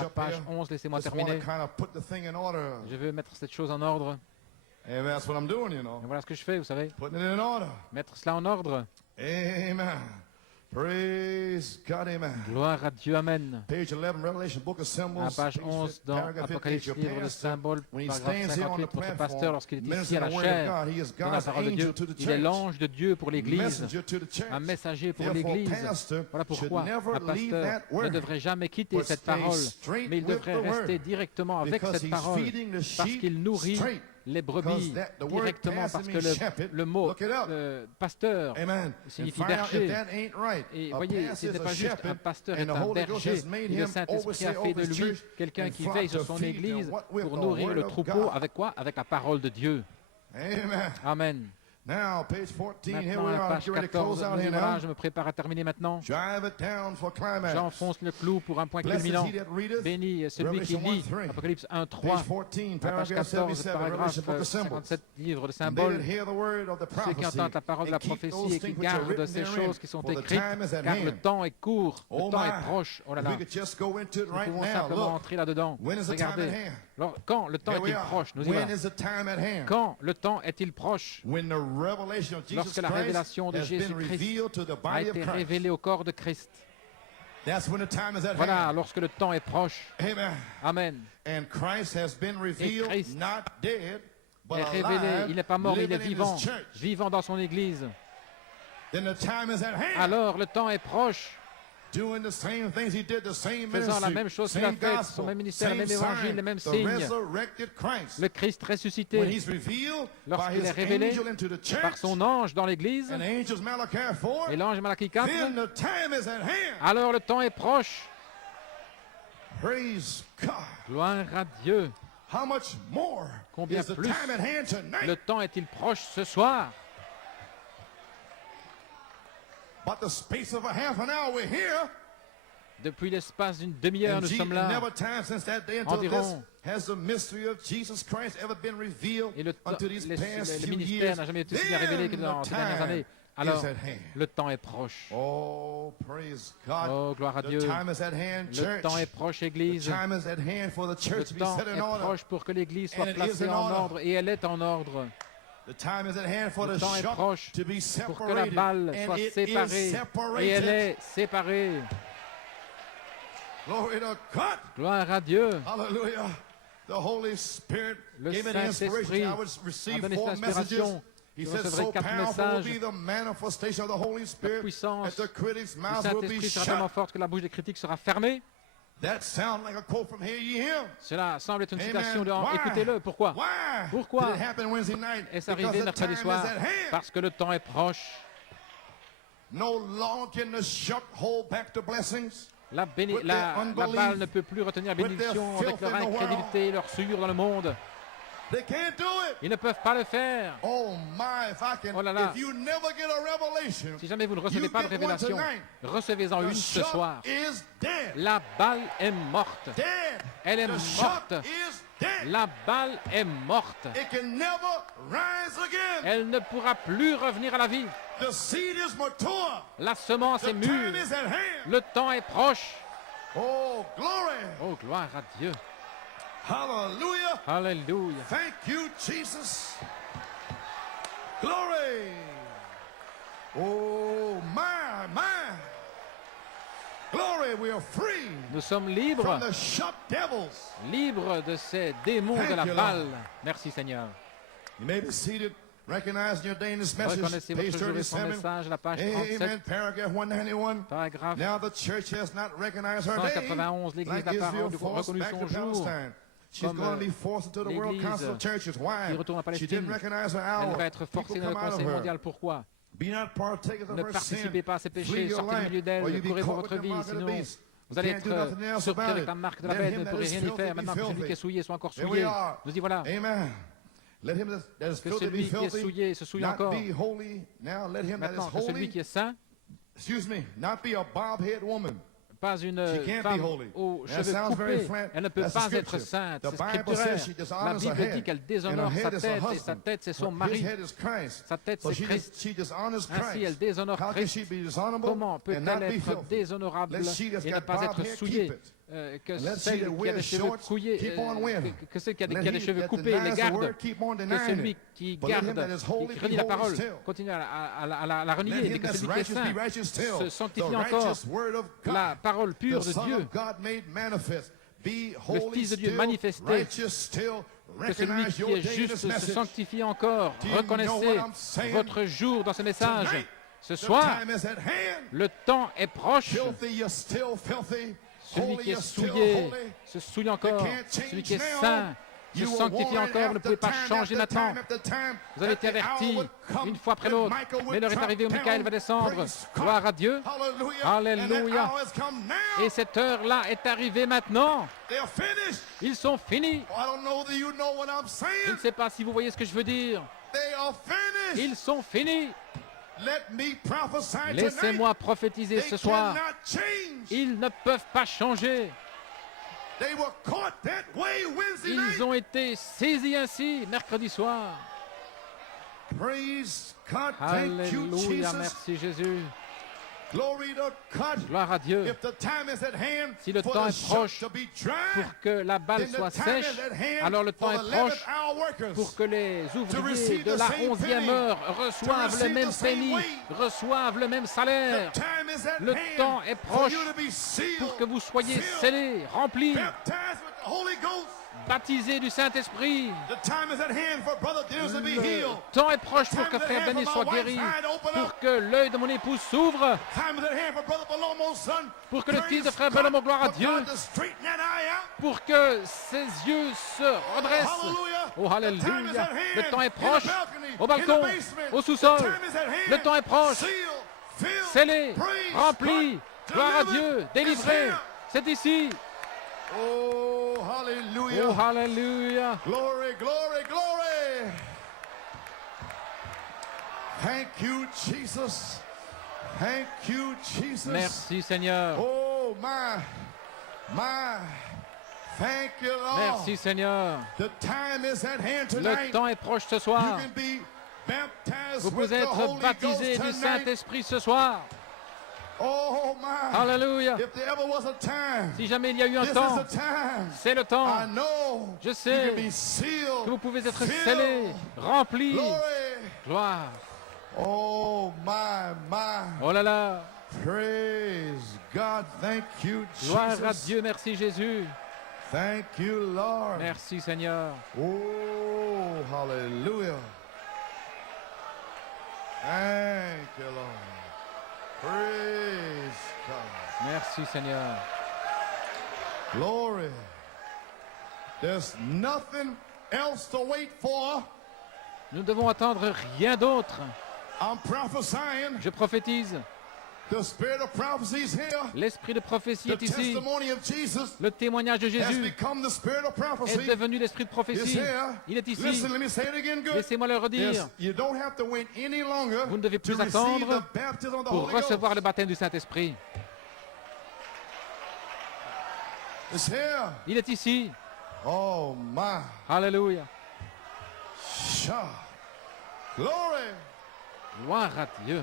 page 11, laissez-moi terminer. Je veux mettre cette chose en ordre. Et voilà ce que je fais, vous savez. Mettre cela en ordre. Amen. Praise God, amen. Gloire à Dieu, amen. Page 11, Revelation, Book of Symbols. À page 11 dans Apocalypse, livre de symboles, paragraphe 58, votre pasteur, lorsqu'il est ici à la chair, dans la parole de Dieu, il est l'ange de Dieu pour l'Église, un messager pour l'Église. Voilà pourquoi un pasteur ne devrait jamais quitter cette parole, mais il devrait rester directement avec cette parole, parce qu'il nourrit les brebis directement, parce que le mot pasteur signifie berger. Et voyez, ce n'est pas juste un pasteur est un berger, et le Saint-Esprit a fait de lui quelqu'un qui veille sur son Église pour nourrir le troupeau avec quoi? Avec la parole de Dieu. Amen. Now, page 14, here Maintenant, we à la are. page Get ready to close 14, out nous here y voilà, now. je me prépare à terminer maintenant. Drive it down for climax. J'enfonce le clou pour un point Blessed culminant. is he that readeth. Béni est celui qui Revelation lit 1:3. Apocalypse 1, 3, Page 14, à page paragraph 14, 77, paragraphe Revelation book of symbols. 57, livre de And they symboles. that hear the word of the Ceux qui prophecy, entendent la parole de la and keep prophétie those et qui things which are gardent written ces therein, choses qui sont for the écrites, time is at car le hand. temps est court, le Oh temps my, est proche. Oh là if là, we could just go into it nous right pouvons now. simplement Look, entrer là-dedans. when is the time Regardez, at hand? alors, quand le temps Here we est-il are. proche? Nous y When voilà. is the time at hand? Quand le temps est-il proche? When the revelation of Jesus Lorsque la Christ révélation de has been Jésus-Christ revealed to the a body of été Christ. révélée au corps de Christ. That's when the time is at Voilà, hand. lorsque le temps est proche. Amen. Amen. And Christ has been revealed, Christ not dead, but Est révélé, alive, il n'est pas mort, il est living in vivant, his church. vivant dans son Église. Then the time is at hand. Alors le temps est proche, Doing the same things he did, the same faisant la ministry, même chose qu'il a same fait, gospel, son même ministère, le same même évangile, sign, les mêmes the signes. resurrected Christ. Le Christ When ressuscité, he's revealed by lorsqu'il his est révélé angel into the church, par son ange dans l'Église, and angels Malachi 4, et l'ange Malachie 4, then the time is at hand. alors le temps est proche. Praise God. Gloire à Dieu. How much more Combien is the plus time at hand tonight? le temps est-il proche ce soir? But the space of a half an hour, we're here. Depuis l'espace d'une demi-heure, nous sommes là. Never time since that day until this Environ. has the mystery of Jesus Christ ever been revealed Et le unto these past le few ministère years. n'a jamais été aussi révélé que Then dans the ces dernières time années. Alors, is at hand. le temps est proche. Oh, praise God. Oh, gloire à The Dieu. time is at hand, Le church. temps est proche, The Église. time is at hand for the Le church to be temps set in est order. proche pour que l'Église soit And it is placée in en order. ordre, et elle est en ordre. The time is at hand for Le the temps est shot proche to be pour que la separated. balle And soit it is séparée, et elle separated. est séparée. Glory to God. Gloire à Dieu. Hallelujah. The Holy Spirit Le gave me the inspiration. Saint-Esprit I would a receive donné 4 cette messages. inspiration. He Je said, recevrai so 4 powerful will messages. be the manifestation of the Holy La Spirit puissance that the critics' du mouths will be Saint-Esprit sera shut. tellement forte que la bouche des critiques sera fermée. That sounds like a quote from Hear Ye Him. Cela semble être une Amen. citation de Why? Écoutez-le. Pourquoi? Why Pourquoi did it happen Wednesday night? est-ce Because arrivé the mercredi time soir? is at hand. Parce que le temps est proche. No longer can the shut hold back the blessings. La With la their balle unbelief, ne peut plus retenir la with their bénédiction filth avec leur in the world. incrédulité et leur souillure dans le monde. They can't do it. Ils ne peuvent pas le faire. Oh my, if I can, Oh là là. if you never get a revelation, Si jamais vous ne recevez you pas de get one révélation, tonight. recevez-en The une ce shut soir. is dead. La balle est morte. Dead. Elle est The morte. shut is dead. La balle est morte. It can never rise again. Elle ne pourra plus revenir à la vie. The seed is mature. La semence The est mûre. time is at hand. Le temps est proche. Oh, glory. Oh, gloire à Dieu. Hallelujah. Alléluia. Thank you, Jesus. Glory. Oh, my. Glory, we are free Nous sommes libres, from the shut devils. libres de ces démons de la Thank you, balle. Merci Seigneur. You may be seated, recognizing your Danish message, Reconnaissez page votre jour et son 37. message, la page Amen. 37, Paragraph 191. paragraphe Now the church has not recognized her day, 191. L'Église like n'a pas Israel forced reconnu back son to jour. Palestine. She's Comme, going to be forced into the World l'Église Council of Churches. Why? qui retourne à She Palestine. didn't recognize her Elle hour. va être forcée People dans le come out of Conseil her. mondial. Pourquoi? Be not partakers of Ne her participez sin. pas à ses Flee péchés, your sortez du life, milieu or d'elle, you be courez caught votre with the vie, mark of the sinon beast. vous allez You can't do nothing être else surpris about avec it. la marque de la Let bête, him vous ne that pourrez is rien y filthy faire. be Maintenant que celui filthy. qui est souillé soit encore There we souillé. are. Nous y voilà. Amen. Let him that is Que filthy be celui qui est filthy. souillé se souille Not encore. be holy. Now let him that is Maintenant que celui holy, qui est saint, excuse me, not be a bob-head woman. pas une She can't be femme holy. aux That cheveux sounds very coupés, flat. elle ne peut That's the pas être scripture. sainte. The C'est Bible scripturaire. says she La dishonors her Bible dit head, qu'elle and her déshonore sa head is her tête, et sa husband. tête c'est son His mari. head is Christ. Sa tête So c'est Christ. she dishonors Ainsi elle Christ. déshonore How can Christ. she be dishonorable Comment and peut-elle not be être filthy? déshonorable Let she that's et ne got pas bob être hair souillée? keep it. Que And let celle she that qui a wears des cheveux shorts couillés, keep on wearing. que celle qui a Let des he cheveux that coupés denies les the garde. word keep on Que denying celui it. qui But let him garde, that is holy qui be redit la holy parole, still. continue à la Let renier, mais him que that's celui qui est righteous saint be righteous still. se The sanctifie encore. righteous word of La God. parole pure The de Son Dieu, of God made manifest. Be le holy Fils de Dieu still, manifesté, righteous still. que celui Recognize qui your est day in juste this se message. sanctifie encore. Do you know Reconnaissez what I'm saying? votre jour dans ce message. Tonight, Ce the soir, time is at hand. le temps est proche. Filthy, you're still filthy. Celui Holy, qui est you're still souillé holy. se souille encore. can't change Celui qui est now. saint se You were sanctifie warned encore. Vous ne pouvez pas after changer time, after maintenant. time, after time, Vous avez été that the hour avertis would come une fois après when l'autre. Michael would Mais l'heure est drop arrivée où down. Michael va descendre. Praise God. Gloire à Dieu. Hallelujah. Alléluia. And that hour has come now. Et cette heure-là est arrivée maintenant. They're finished. Ils sont finis. Oh, I don't know that you know what I'm Je ne saying. sais pas si vous voyez ce que je veux dire. Ils sont finis. Laissez-moi prophétiser ce soir. Ils ne peuvent pas changer. Ils ont été saisis ainsi mercredi soir. Alléluia, merci Jésus. Gloire à Dieu. Si le temps est proche pour que la balle soit sèche, alors le temps est proche pour que les ouvriers de la 11e heure reçoivent le même pénis, reçoivent le même salaire. Le temps est proche pour que vous soyez scellés, remplis, baptisés du Saint-Esprit. Le temps est proche pour que frère Denis soit guéri, pour que l'œil de mon épouse s'ouvre, pour que le fils de frère Benoît, gloire à Dieu, pour que ses yeux se redressent. Oh, alléluia. Le temps est proche, au balcon, au sous-sol. Le temps est proche, scellé, rempli, gloire à Dieu, délivré. C'est ici. Oh, hallelujah. Oh, hallelujah. Glory, glory, glory. Thank you, Jesus. Thank you, Jesus. Merci, Seigneur. Oh, my. Thank you, Lord. Merci, Seigneur. The time is at hand tonight. Le temps est proche ce soir. You can be baptized Vous pouvez être baptisé du Saint-Esprit ce soir. Oh, my. Alléluia. If there ever was a time, si jamais il y a eu un temps, c'est le temps. Je sais que vous pouvez être scellés, remplis. Gloire. Oh, my. Oh là là. Praise God. Thank you, Jesus. Gloire à Dieu. Merci, Jésus. Thank you, Lord. Merci, Seigneur. Oh, hallelujah. Thank you, Lord. Praise God. Merci, Seigneur. Glory. There's nothing else to wait for. Nous ne devons attendre rien d'autre. I'm prophesying. Je prophétise. The spirit of prophecy is here. L'esprit de prophétie est The ici. testimony of Jesus le témoignage de Jésus has become the spirit of prophecy. est devenu l'esprit de prophétie. Il est ici. Listen, let me say it again, good. Laissez-moi le redire. You don't have to wait any longer. Vous ne devez plus attendre pour recevoir le baptême du Saint-Esprit. It's here. Il est ici. Oh, my. Alléluia. Glory. Gloire à Dieu.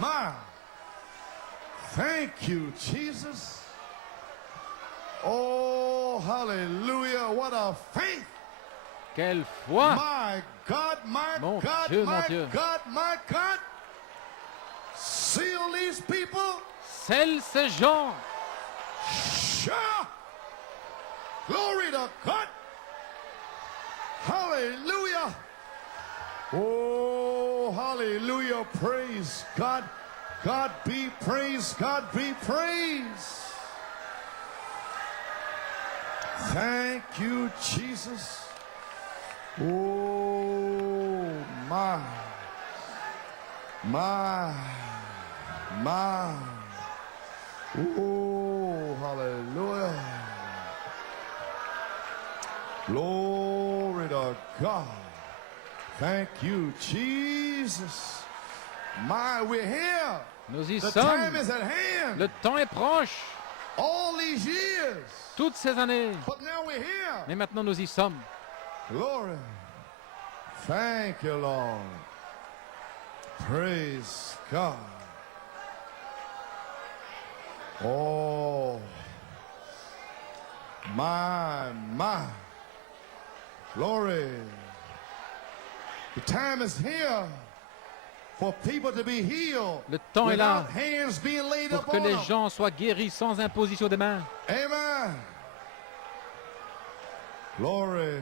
My. Thank you, Jesus. Oh, hallelujah. What a faith. Quelle foi. My God, my mon God, Dieu, my mon Dieu. God, my God. Seal these people. Scelle ces gens. Glory to God. Hallelujah. Oh, hallelujah. Praise God. God be praised. God be praised. Thank you, Jesus. Oh, my. Oh, hallelujah. Glory to God. Thank you, Jesus. My, we're here. Nous y The sommes. time is at hand. Le temps est proche. All these years. Toutes ces années. But now we're here. Mais maintenant nous y sommes. Glory. Thank you, Lord. Praise God. Oh, my. Glory. The time is here for people to be healed. Le temps est là without hands being laid pour up que on les them. gens soient guéris sans imposition de main. Amen. Glory.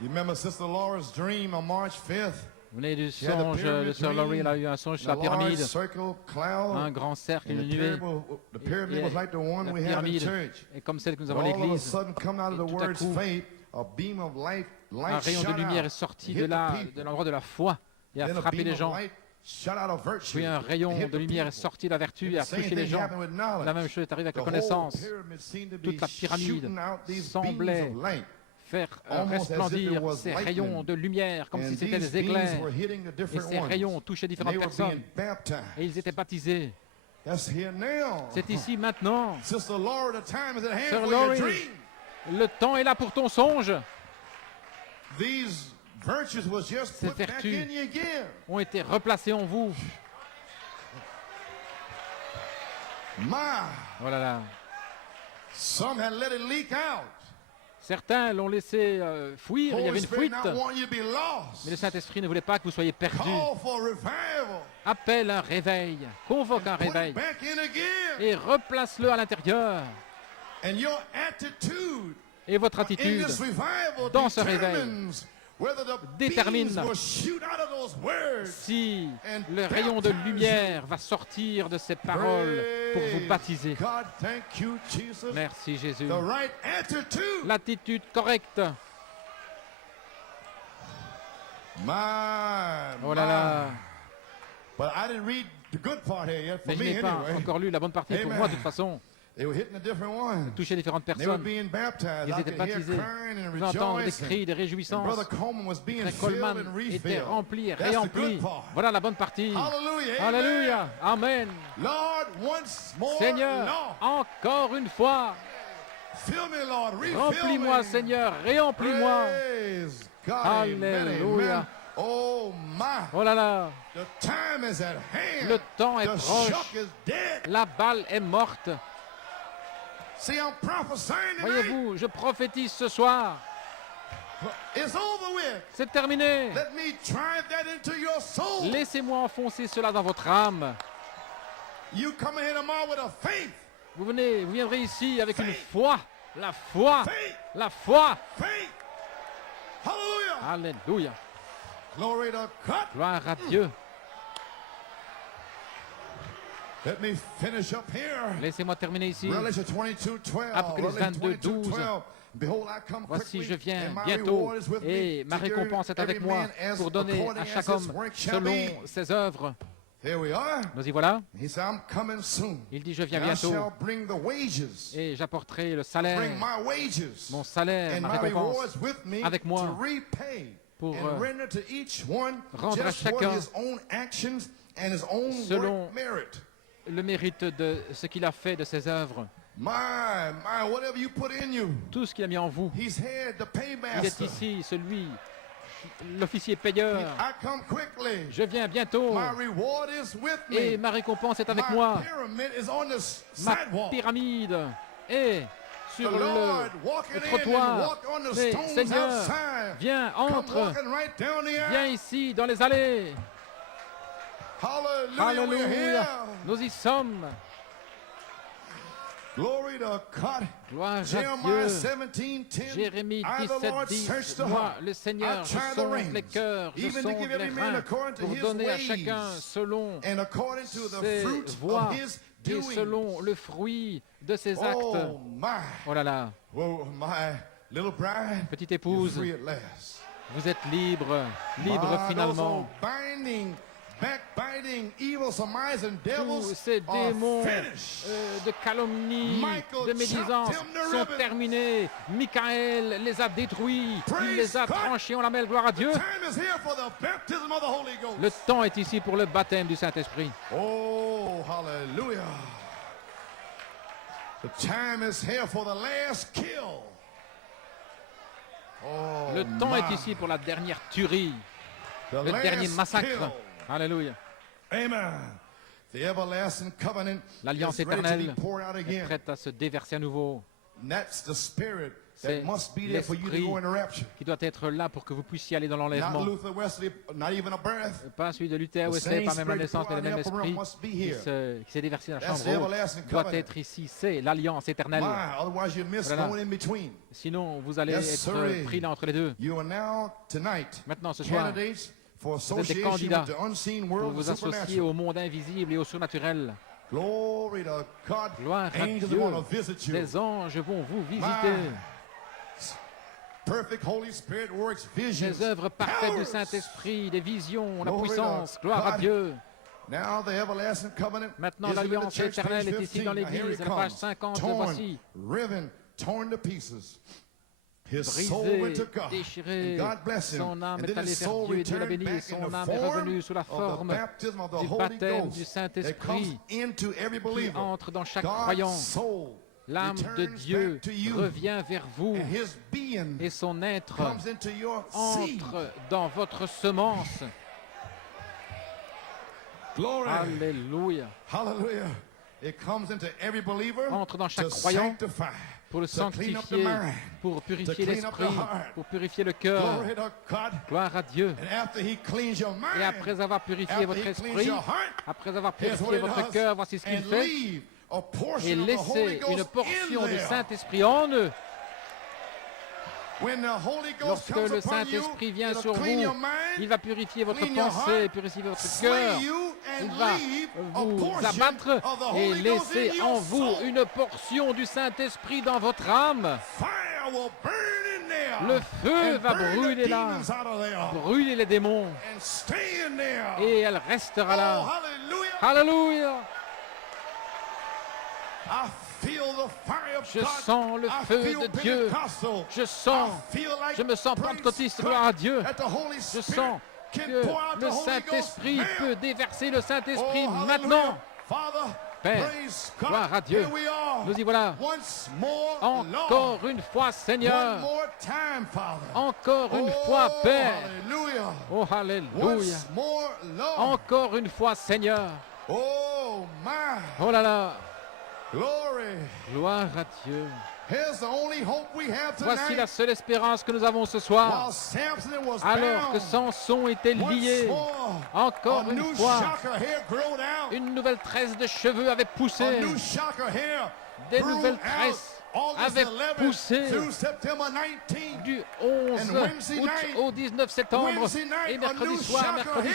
You remember Sister Laura's dream on March 5th? Vous venez du songe de Sœur Laurie, elle a eu un songe sur la pyramide, un grand cercle, une nuée. La pyramide est comme celle que nous avons à l'église. Et tout à coup, un rayon de lumière est sorti de l'endroit de la foi et a frappé les gens. Puis un rayon de lumière est sorti de la vertu et a touché les gens. La même chose est arrivée avec la connaissance. Toute la pyramide semblait faire resplendir ces rayons de lumière comme si c'était des éclairs. Et ces rayons touchaient différentes personnes. Et ils étaient baptisés. C'est ici maintenant. Sœur Laurie, le temps est là pour ton songe. Ces vertus ont été replacées en vous. Oh là là. Certains l'ont laissé fuir, il y avait une fuite. Mais le Saint-Esprit ne voulait pas que vous soyez perdus. Appelle un réveil, convoque un réveil et replace-le à l'intérieur. Et votre attitude dans ce réveil détermine si le rayon de lumière va sortir de ces paroles pour vous baptiser. Merci Jésus. L'attitude correcte. Oh là là. Mais je n'ai pas encore lu la bonne partie pour moi de toute façon. Toucher différentes personnes. Ils étaient baptisés. Vous entendez des cris, des réjouissances. Frère Coleman était rempli et réempli. Voilà la bonne partie. Alléluia. Amen. Seigneur, encore une fois. Remplis-moi, Seigneur. Réemplis-moi. Alléluia. Oh là là. Le temps est proche. La balle est morte. Voyez-vous, je prophétise ce soir. C'est terminé. Laissez-moi enfoncer cela dans votre âme. Vous viendrez ici avec une foi. La foi. La foi. Alléluia. Gloire à Dieu. Laissez-moi terminer ici. Apocalypse 22, 12. Voici, je viens bientôt et ma récompense est avec moi pour donner à chaque homme selon ses œuvres. Nous y voilà. Il dit, je viens bientôt et j'apporterai le salaire, mon salaire, ma récompense avec moi pour rendre à chacun selon le mérite de ce qu'il a fait de ses œuvres. Tout ce qu'il a mis en vous. Il est ici, l'officier payeur. Je viens bientôt et ma récompense est avec moi. Ma pyramide est sur le trottoir. Mais Seigneur, viens, entre, viens ici dans les allées. Alléluia, nous y sommes. Gloire à Dieu. Jérémie 17, 10. Moi, le Seigneur, je sonde les cœurs, je sonde les reins pour donner à chacun selon ses voies et selon le fruit de ses actes. Oh là là. Petite épouse, vous êtes libre, libre finalement. Tous ces démons de calomnie, de médisance sont terminés. Michael les a détruits, il les a tranchés, on l'appelle gloire à Dieu. Le temps est ici pour le baptême du Saint-Esprit. Oh, hallelujah. The time is here for the last kill. Oh, le temps est ici pour la dernière tuerie, le dernier massacre. Alléluia. L'alliance éternelle est prête à se déverser à nouveau. C'est l'esprit qui doit être là pour que vous puissiez aller dans l'enlèvement. Pas celui de Luther, Wesley, pas même la naissance, mais le même esprit qui s'est déversé dans la chambre haute doit être ici. C'est l'alliance éternelle. Voilà. Sinon, vous allez être pris là entre les deux. Maintenant, ce soir, vous êtes des candidats pour vous associer au monde invisible et au surnaturel. Gloire à Dieu. Les anges vont vous visiter. Les œuvres parfaites du Saint-Esprit, des visions, la puissance. Gloire à Dieu. Maintenant, l'alliance éternelle est ici dans l'Église. À la page 50, voici. brisé, déchiré. Son âme est allée vers Dieu et Dieu l'a béni. Son âme est revenue sous la forme du baptême du Saint-Esprit qui entre dans chaque croyant. L'âme de Dieu revient vers vous et son être entre dans votre semence. Alléluia. Entre dans chaque croyant pour le sanctifier, pour purifier l'esprit, pour purifier le cœur. Gloire à Dieu. Et après avoir purifié votre esprit, après avoir purifié votre cœur, voici ce qu'il fait. Et laissez une portion du Saint-Esprit en eux. Lorsque le Saint-Esprit vient sur vous, il va purifier votre pensée, purifier votre cœur. Il va vous abattre et laisser en vous une portion du Saint-Esprit dans votre âme. Le feu va brûler là, brûler les démons. Et elle restera là. Alléluia. Je sens le feu de Dieu. Je me sens pentecôtiste, gloire à Dieu. Je sens que le Saint-Esprit peut déverser le Saint-Esprit maintenant. Père, gloire à Dieu. Nous y voilà. Encore une fois, Seigneur. Encore une fois, Père. Oh, alléluia. Encore une fois, Seigneur. Oh là là. Gloire à Dieu. Voici la seule espérance que nous avons ce soir. Alors que Samson était lié, encore une fois, une nouvelle tresse de cheveux avait poussé. Des nouvelles tresses avaient poussé du 11 août au 19 septembre. Et mercredi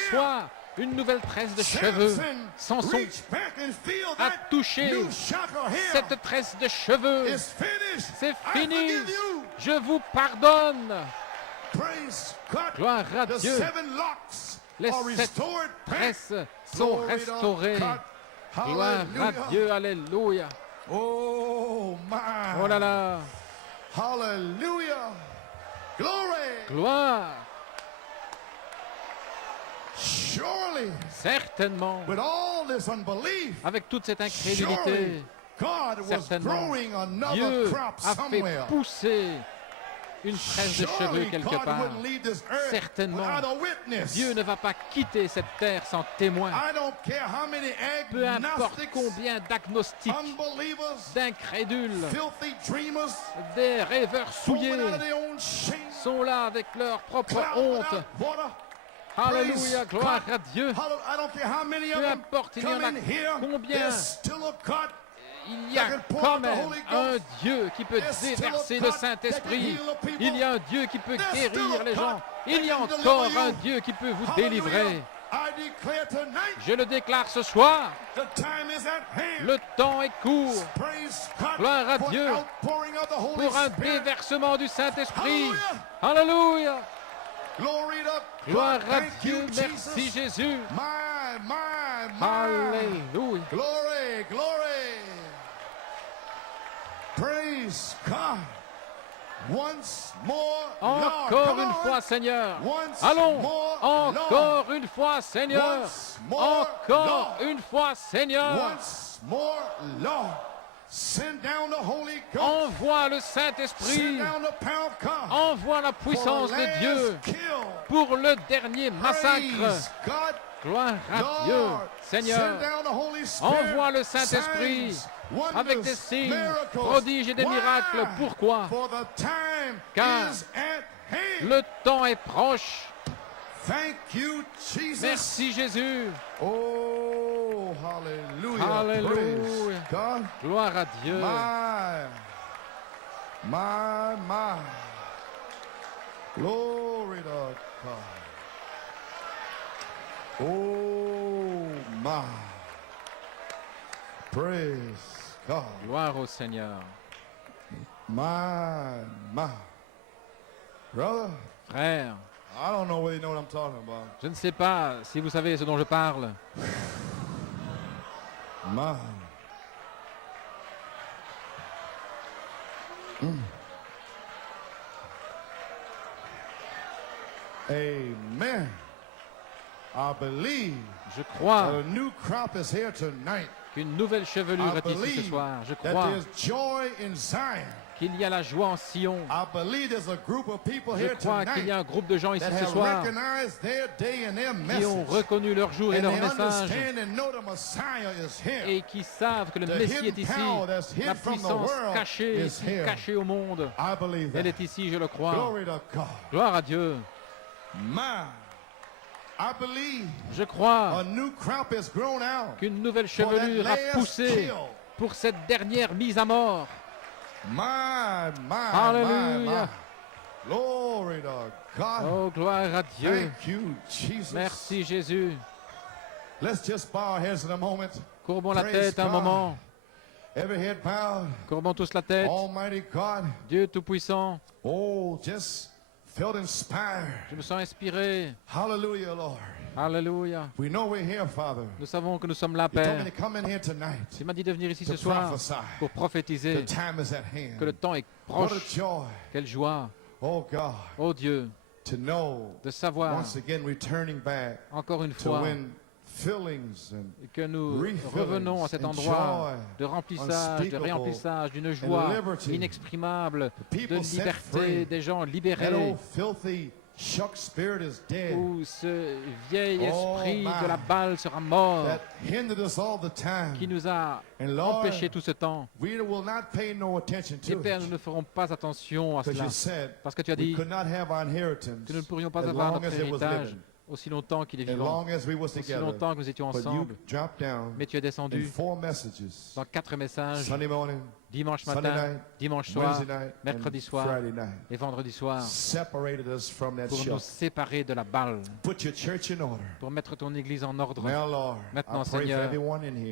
soir, une nouvelle tresse de cheveux. Samson a touché cette tresse de cheveux. C'est fini. Je vous pardonne. Gloire à Dieu. Les 7 tresses sont restaurées. Gloire à Dieu. Alléluia. Oh là là. Gloire. Certainement, avec toute cette incrédulité, certainement, Dieu a fait pousser une tresse de cheveux quelque part. Certainement, Dieu ne va pas quitter cette terre sans témoin. Peu importe combien d'agnostiques, d'incrédules, des rêveurs souillés sont là avec leur propre honte. Alléluia, gloire à Dieu. Peu importe, il y en a combien, il y a quand même un Dieu qui peut déverser le Saint-Esprit. Il y a un Dieu qui peut guérir les gens. Il y a encore un Dieu qui peut vous délivrer. Je le déclare ce soir. Le temps est court. Gloire à Dieu pour un déversement du Saint-Esprit. Alléluia. Gloire à Dieu, merci Jésus. Alléluia. Encore une fois, Seigneur. Allons, encore une fois, Seigneur. Encore une fois, Seigneur. Envoie le Saint-Esprit, envoie la puissance de Dieu pour le dernier massacre. Gloire à Dieu, Seigneur. Envoie le Saint-Esprit avec des signes, prodiges et des miracles. Pourquoi? Car le temps est proche. Merci Jésus. Oh, hallelujah. Alléluia. Gloire à Dieu. My. Glory to God. Oh, my. Praise God. Gloire au Seigneur. My. Brother. Frère. I don't know whether you know what I'm talking about. Je ne sais pas si vous savez ce dont je parle. Man. Amen. I believe Je crois a new crop is here tonight. qu'une nouvelle chevelure est ici ce soir. Je crois qu'il y a la joie en Sion. Je crois qu'il y a un groupe de gens ici ce soir qui ont reconnu leur jour et leur message et qui savent que le Messie est ici. La puissance cachée ici, cachée au monde. Elle est ici, je le crois. Gloire à Dieu. Je crois qu'une nouvelle chevelure a poussé pour cette dernière mise à mort. Alléluia. Oh, gloire à Dieu. Merci Jésus. Courbons la tête un moment. Courbons tous la tête. Dieu Tout-Puissant. Je me sens inspiré. Hallelujah, Lord. Alléluia. Nous savons que nous sommes là, Père. Tu m'as dit de venir ici ce soir pour prophétiser que le temps est proche. Quelle joie. Oh Dieu, de savoir encore une fois que nous revenons à cet endroit de remplissage, de réemplissage, d'une joie inexprimable, de liberté, des gens libérés, où ce vieil esprit de la balle sera mort, qui nous a empêchés tout ce temps. Et Père, nous ne ferons pas attention à cela, parce que tu as dit que nous ne pourrions pas avoir notre héritage aussi longtemps qu'il est vivant, aussi longtemps que nous étions ensemble. Mais tu es descendu dans 4 messages, dimanche matin, dimanche soir, mercredi soir et vendredi soir, pour nous séparer de la balle, pour mettre ton Église en ordre. Maintenant, Seigneur,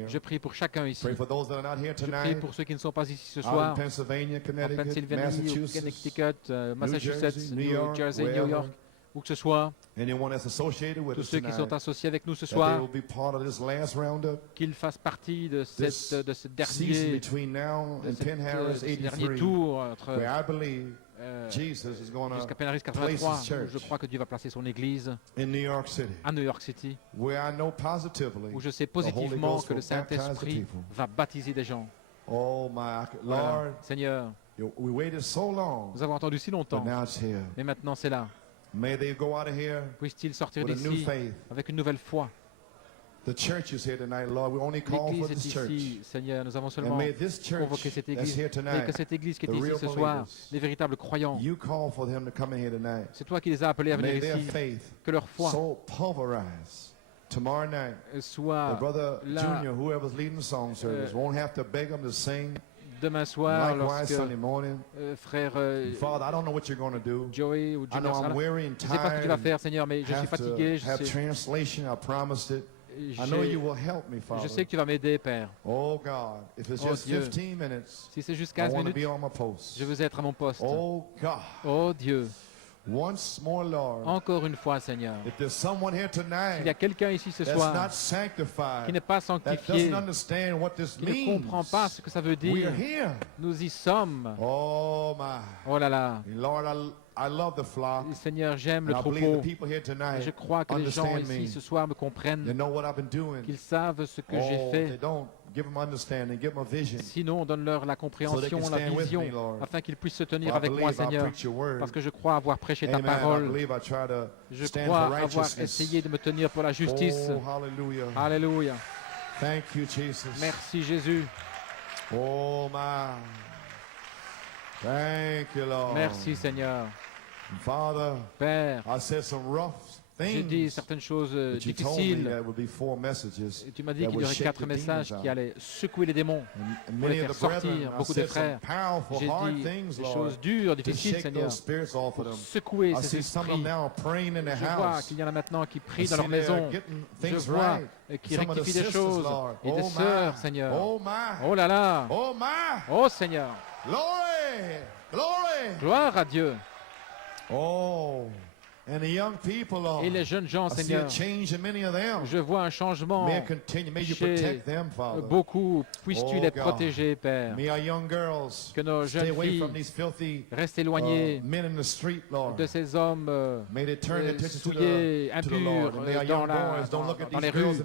je prie pour chacun ici. Je prie pour ceux qui ne sont pas ici ce soir, en Pennsylvanie, au Connecticut, Massachusetts, New Jersey, New York, où que ce soit, tous ceux qui sont associés avec nous ce soir, qu'ils fassent partie de ce dernier tour entre jusqu'à Penn 83, où je crois que Dieu va placer son Église à New York City, où je sais positivement que le Saint-Esprit va baptiser des gens. Voilà. Seigneur, nous avons attendu si longtemps, mais maintenant c'est là. Puisse-t-il sortir d'ici avec une nouvelle foi. L'Église est ici, Seigneur. Nous avons seulement convoqué cette Église. Et que cette Église qui est ici ce soir, les véritables croyants, c'est toi qui les as appelés à venir ici. Que leur foi soit là. Demain soir, lorsque frère Joey ou Junior sera là. Je ne sais pas ce que tu vas faire, Seigneur, mais je suis fatigué. Je sais que tu vas m'aider, Père. Oh Dieu, si c'est juste 15 minutes, je veux être à mon poste. Oh Dieu. Encore une fois, Seigneur, s'il y a quelqu'un ici ce soir qui n'est pas sanctifié, qui ne comprend pas ce que ça veut dire, nous y sommes. Oh là là. Seigneur, j'aime le troupeau. Et je crois que les gens ici ce soir me comprennent, qu'ils savent ce que j'ai fait. Sinon, donne-leur la compréhension, la vision, afin qu'ils puissent se tenir avec moi, Seigneur, parce que je crois avoir prêché ta parole. Je crois avoir essayé de me tenir pour la justice. Alléluia. Merci, Jésus. Merci, Seigneur. Père, j'ai dit certaines choses difficiles. Et tu m'as dit qu'il y aurait 4 messages qui allaient secouer les démons, pour les faire sortir. Beaucoup de frères, j'ai dit des choses dures, difficiles, Seigneur, pour secouer ces esprits. Je vois qu'il y en a maintenant qui prient dans leur maison. Je vois qui rectifient des choses. Et des sœurs, Seigneur. Oh là là. Oh Seigneur. Gloire à Dieu. Et les jeunes gens, Seigneur, je vois un changement chez beaucoup. Puisses-tu les protéger, Père. Que nos jeunes filles restent éloignées de ces hommes souillés, impurs dans les rues,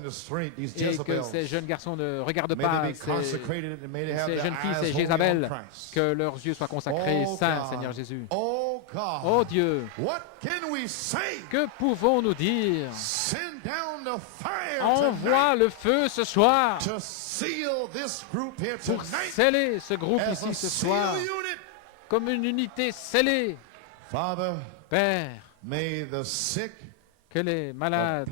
et que ces jeunes garçons ne regardent pas ces jeunes filles, ces Jézabel, que leurs yeux soient consacrés, saints, Seigneur Jésus. Oh Dieu, que pouvons-nous dire? Envoie le feu ce soir pour sceller ce groupe ici ce soir comme une unité scellée. Père, que les malades,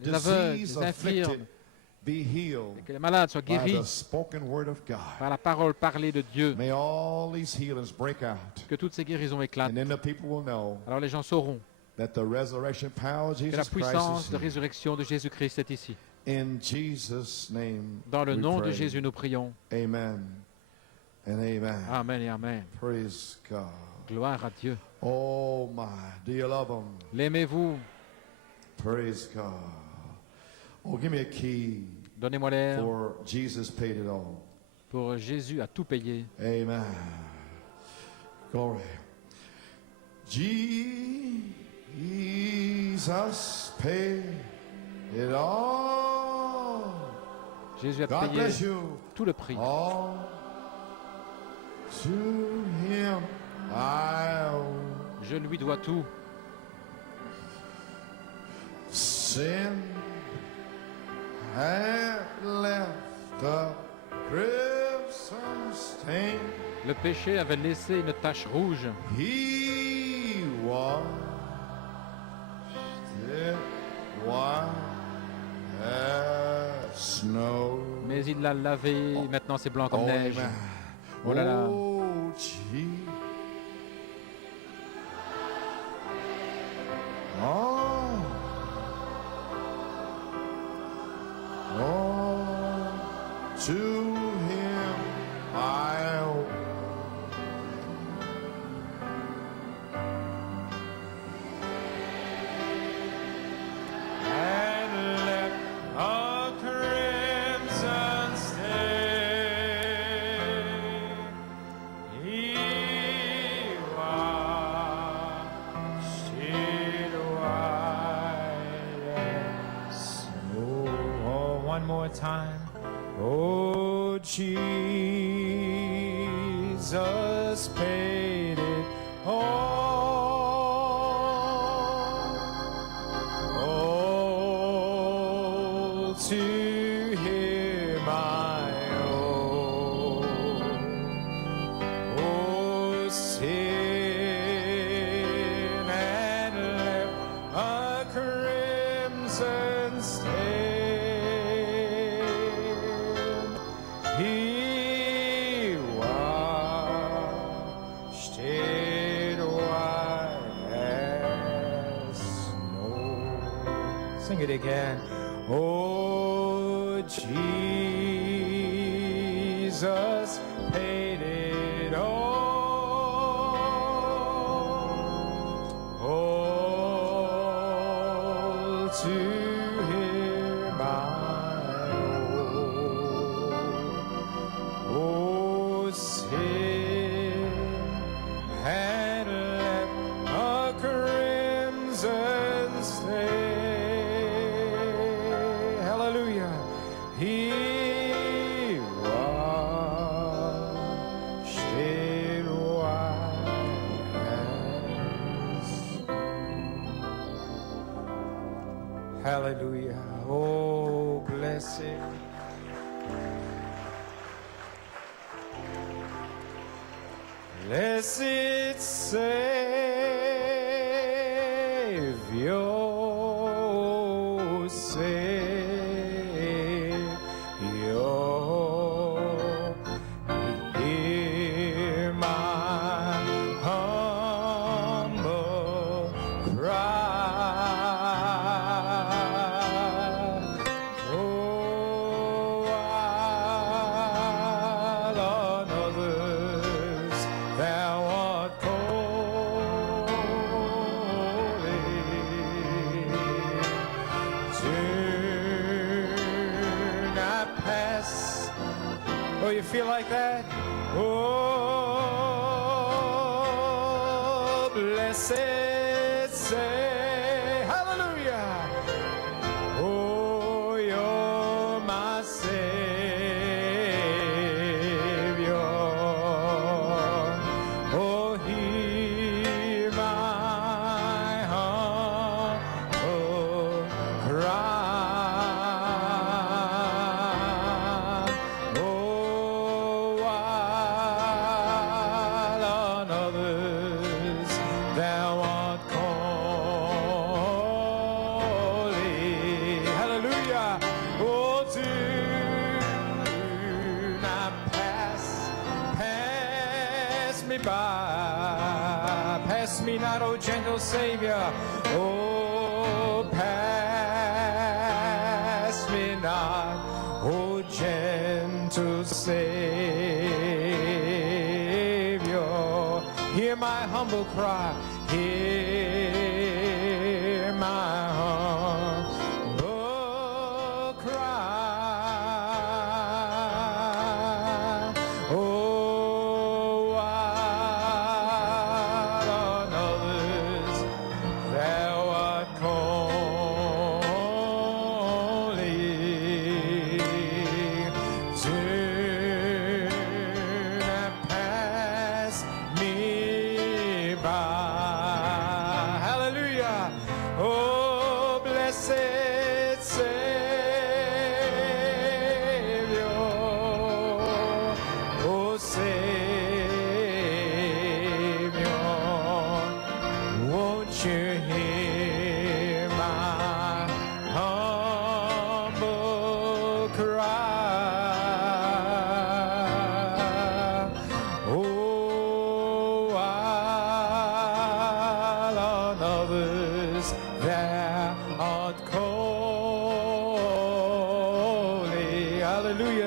les aveugles, les infirmes, que les malades soient guéris par la parole parlée de Dieu. Que toutes ces guérisons éclatent. Alors les gens sauront que la puissance de résurrection de Jésus-Christ est ici. Dans le nom de Jésus, nous prions. Amen. Amen et amen. Gloire à Dieu. Oh my, do you love him? L'aimez-vous? Praise God. Oh, give me a key. Donnez-moi l'air. For Jesus paid it all. Pour Jésus a tout payé. Amen. Glory. Jesus paid it all. Jésus a payé tout le prix. All to him I owe. Je lui dois tout. Sin had left a crimson stain. Le péché avait laissé une tache rouge. He washed it white as snow. Mais il l'a lavé, maintenant c'est blanc comme neige. Oh là là. Oh, gee. Oh. Oh, to him I owe. And let a crimson stain he washed it white as snow. Oh, one more time. Oh, Jesus paid it all. Oh, to him I owe. Oh, sin and left a crimson stain. He washed it white as snow. Sing it again. Oh, Jesus paid it all. All to him I owe. Oh, sin had left a crimson stain. Hallelujah. He washed it white as. Hallelujah. Oh, blessed. Blessed Savior, Savior, hear my humble cry. Oh, while on others thou art cold, feel like that? Oh, blessed say, hallelujah. Oh, you're my Savior. Oh, hear my humble cry. Pass me not, O gentle Savior. Oh, pass me not, O gentle Savior. Hear my humble cry. Hear my humble cry. Oh,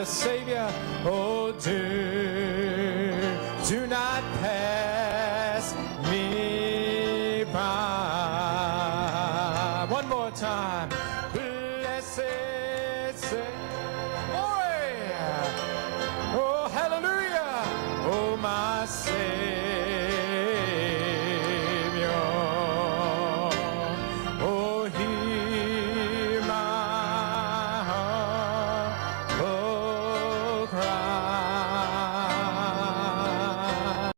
Savior, oh, do not pass.